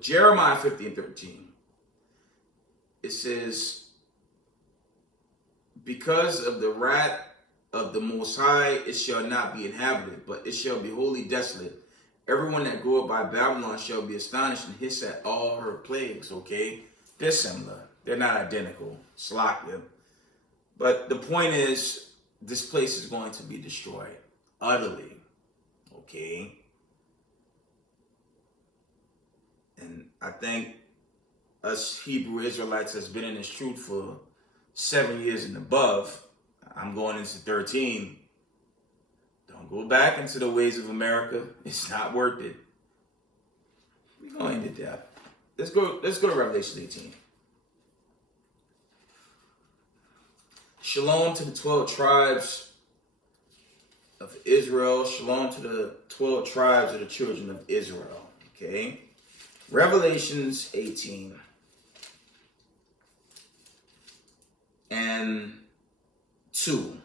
Jeremiah 50 and 13. It says, because of the wrath of the Most High, it shall not be inhabited, but it shall be wholly desolate. Everyone that goeth by Babylon shall be astonished and hiss at all her plagues. Okay, they're similar. They're not identical. Slakia. But the point is, this place is going to be destroyed utterly. Okay. And I think us Hebrew Israelites has been in this truth for 7 years and above. I'm going into 13. Don't go back into the ways of America. It's not worth it. We're going into depth. Let's go to Revelation 18. Shalom to the 12 tribes of Israel. Shalom to the 12 tribes of the children of Israel. Okay. Revelations 18. And 2.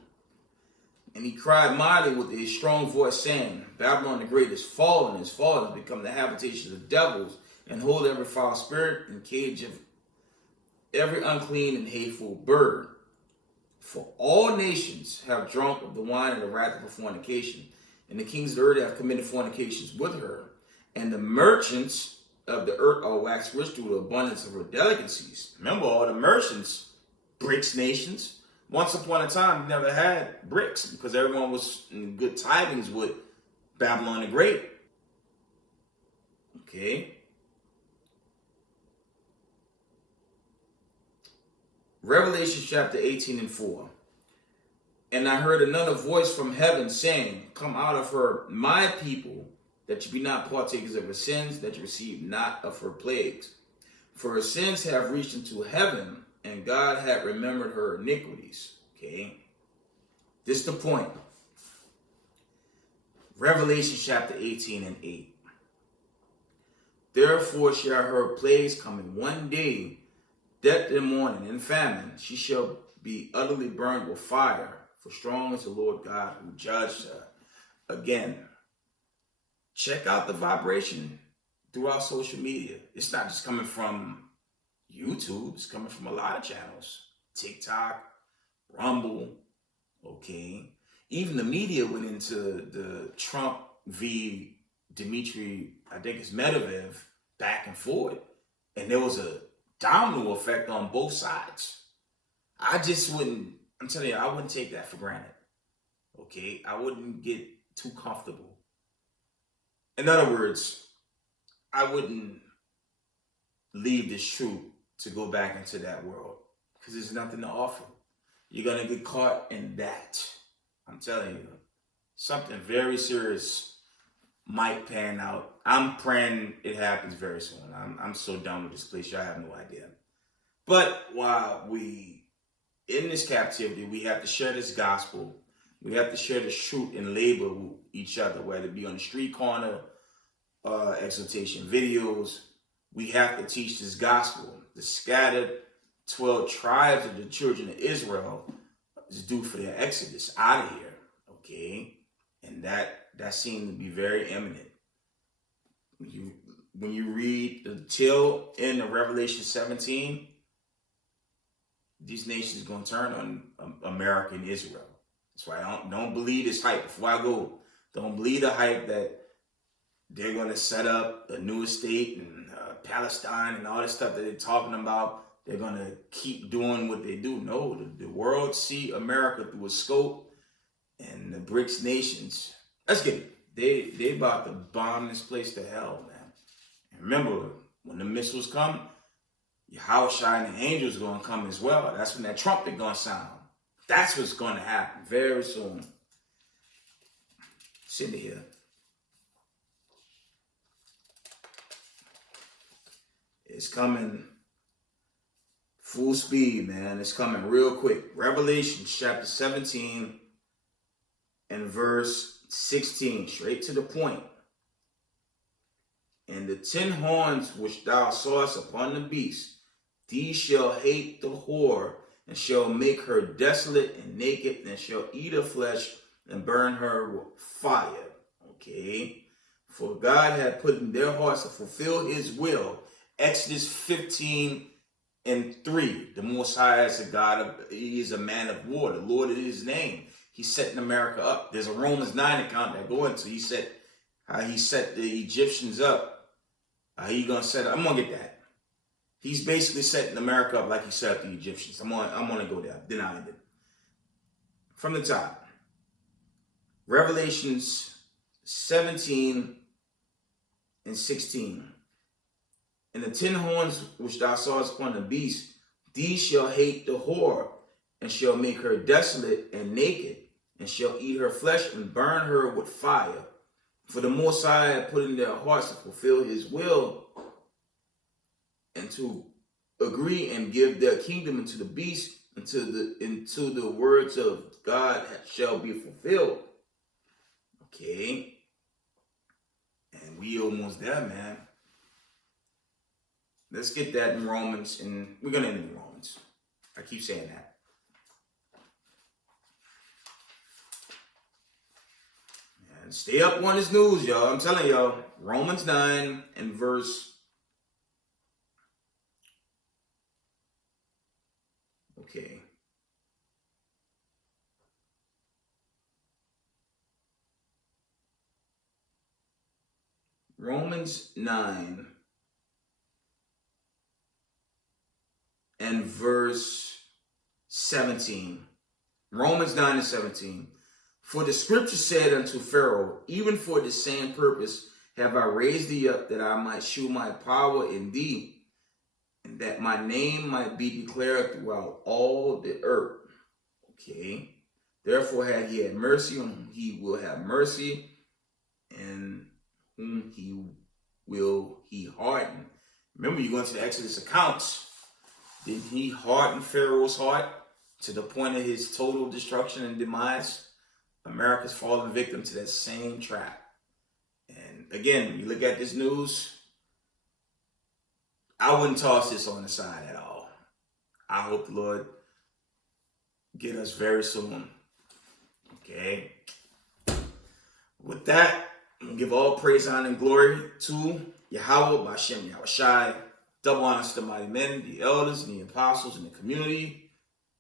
And he cried mightily with a strong voice, saying, Babylon the Great is fallen, has become the habitation of devils, and hold every foul spirit, and cage of every unclean and hateful bird. For all nations have drunk of the wine of the wrath of her fornication, and the kings of the earth have committed fornications with her, and the merchants of the earth are waxed rich through the abundance of her delicacies. Remember, all the merchants, BRICS nations. Once upon a time, we never had BRICS because everyone was in good tidings with Babylon the Great. Okay. Revelation chapter 18 and 4. And I heard another voice from heaven saying, come out of her, my people, that you be not partakers of her sins, that you receive not of her plagues. For her sins have reached into heaven, and God had remembered her iniquities. Okay. This is the point. Revelation chapter 18 and 8. Therefore shall her plagues come in one day, death and mourning and famine. She shall be utterly burned with fire, for strong is the Lord God who judged her. Again, check out the vibration throughout social media. It's not just coming from YouTube. It's coming from a lot of channels. TikTok, Rumble, okay. Even the media went into the Trump v. Dmitry, I think it's Medvedev, back and forth. And there was a domino effect on both sides. I just wouldn't, I'm telling you, I wouldn't take that for granted. Okay? I wouldn't get too comfortable. In other words, I wouldn't leave this truth to go back into that world because there's nothing to offer. You're going to get caught in that. I'm telling you, something very serious might pan out. I'm praying it happens very soon. I'm so done with this place. Y'all have no idea. But while we in this captivity, we have to share this gospel. We have to share this truth and labor with each other, whether it be on the street corner, exhortation videos. We have to teach this gospel. The scattered 12 tribes of the children of Israel is due for their exodus out of here. Okay? And that seemed to be very imminent. When you read the tail end of Revelation 17, these nations are going to turn on America and Israel. That's why I don't believe this hype. Before I go, don't believe the hype that they're going to set up a new state in Palestine and all this stuff that they're talking about. They're going to keep doing what they do. No, the world see America through a scope, and the BRICS nations, let's get it. They about to bomb this place to hell, man. And remember, when the missiles come, Yahushua and the angels are going to come as well. That's when that trumpet going to sound. That's what's going to happen very soon. Sit here. It's coming full speed, man. It's coming real quick. Revelation chapter 17 and verse 16, straight to the point. And the 10 horns which thou sawest upon the beast, these shall hate the whore, and shall make her desolate and naked, and shall eat her flesh and burn her with fire. Okay? For God had put in their hearts to fulfill his will. Exodus 15 and 3. The Most High is a God he is a man of war. The Lord is his name. He's setting America up. There's a Romans 9 account that I go into. He said how he set the Egyptians up. How he gonna set up? I'm gonna get that. He's basically setting America up like he set up the Egyptians. I'm gonna go there. Deny it. From the top. Revelations 17 and 16. And the 10 horns which thou sawest upon the beast, these shall hate the whore, and shall make her desolate and naked, and shall eat her flesh and burn her with fire. For the Most High had put in their hearts to fulfill his will, and to agree and give their kingdom into the beast, until the words of God shall be fulfilled. Okay. And we almost there, man. Let's get that in Romans, and we're going to end in Romans. I keep saying that. And stay up on this news, y'all. I'm telling y'all, Romans 9 and verse... Okay. Romans 9 and verse 17. Romans 9 and 17. For the scripture said unto Pharaoh, even for the same purpose have I raised thee up, that I might shew my power in thee, and that my name might be declared throughout all the earth. Okay. Therefore had he had mercy on whom he will have mercy, and whom he will he harden. Remember, you go into the Exodus accounts. Did he harden Pharaoh's heart to the point of his total destruction and demise? America's fallen victim to that same trap. And again, you look at this news, I wouldn't toss this on the side at all. I hope the Lord get us very soon. Okay. With that, I'm going to give all praise, honor, and glory to Yahweh, Bashem, Yahushai. Double honors to the mighty men, the elders, and the apostles in the community,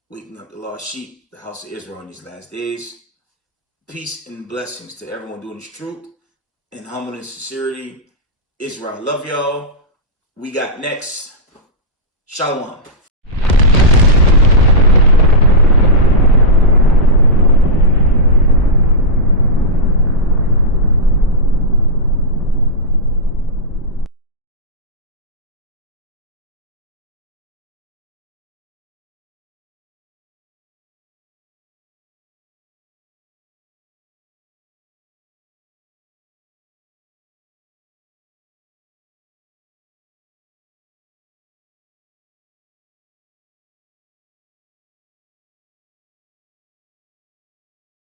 waking up the lost sheep, the house of Israel in these last days. Peace and blessings to everyone doing this truth in humble and sincerity. Israel, I love y'all. We got next. Shalom.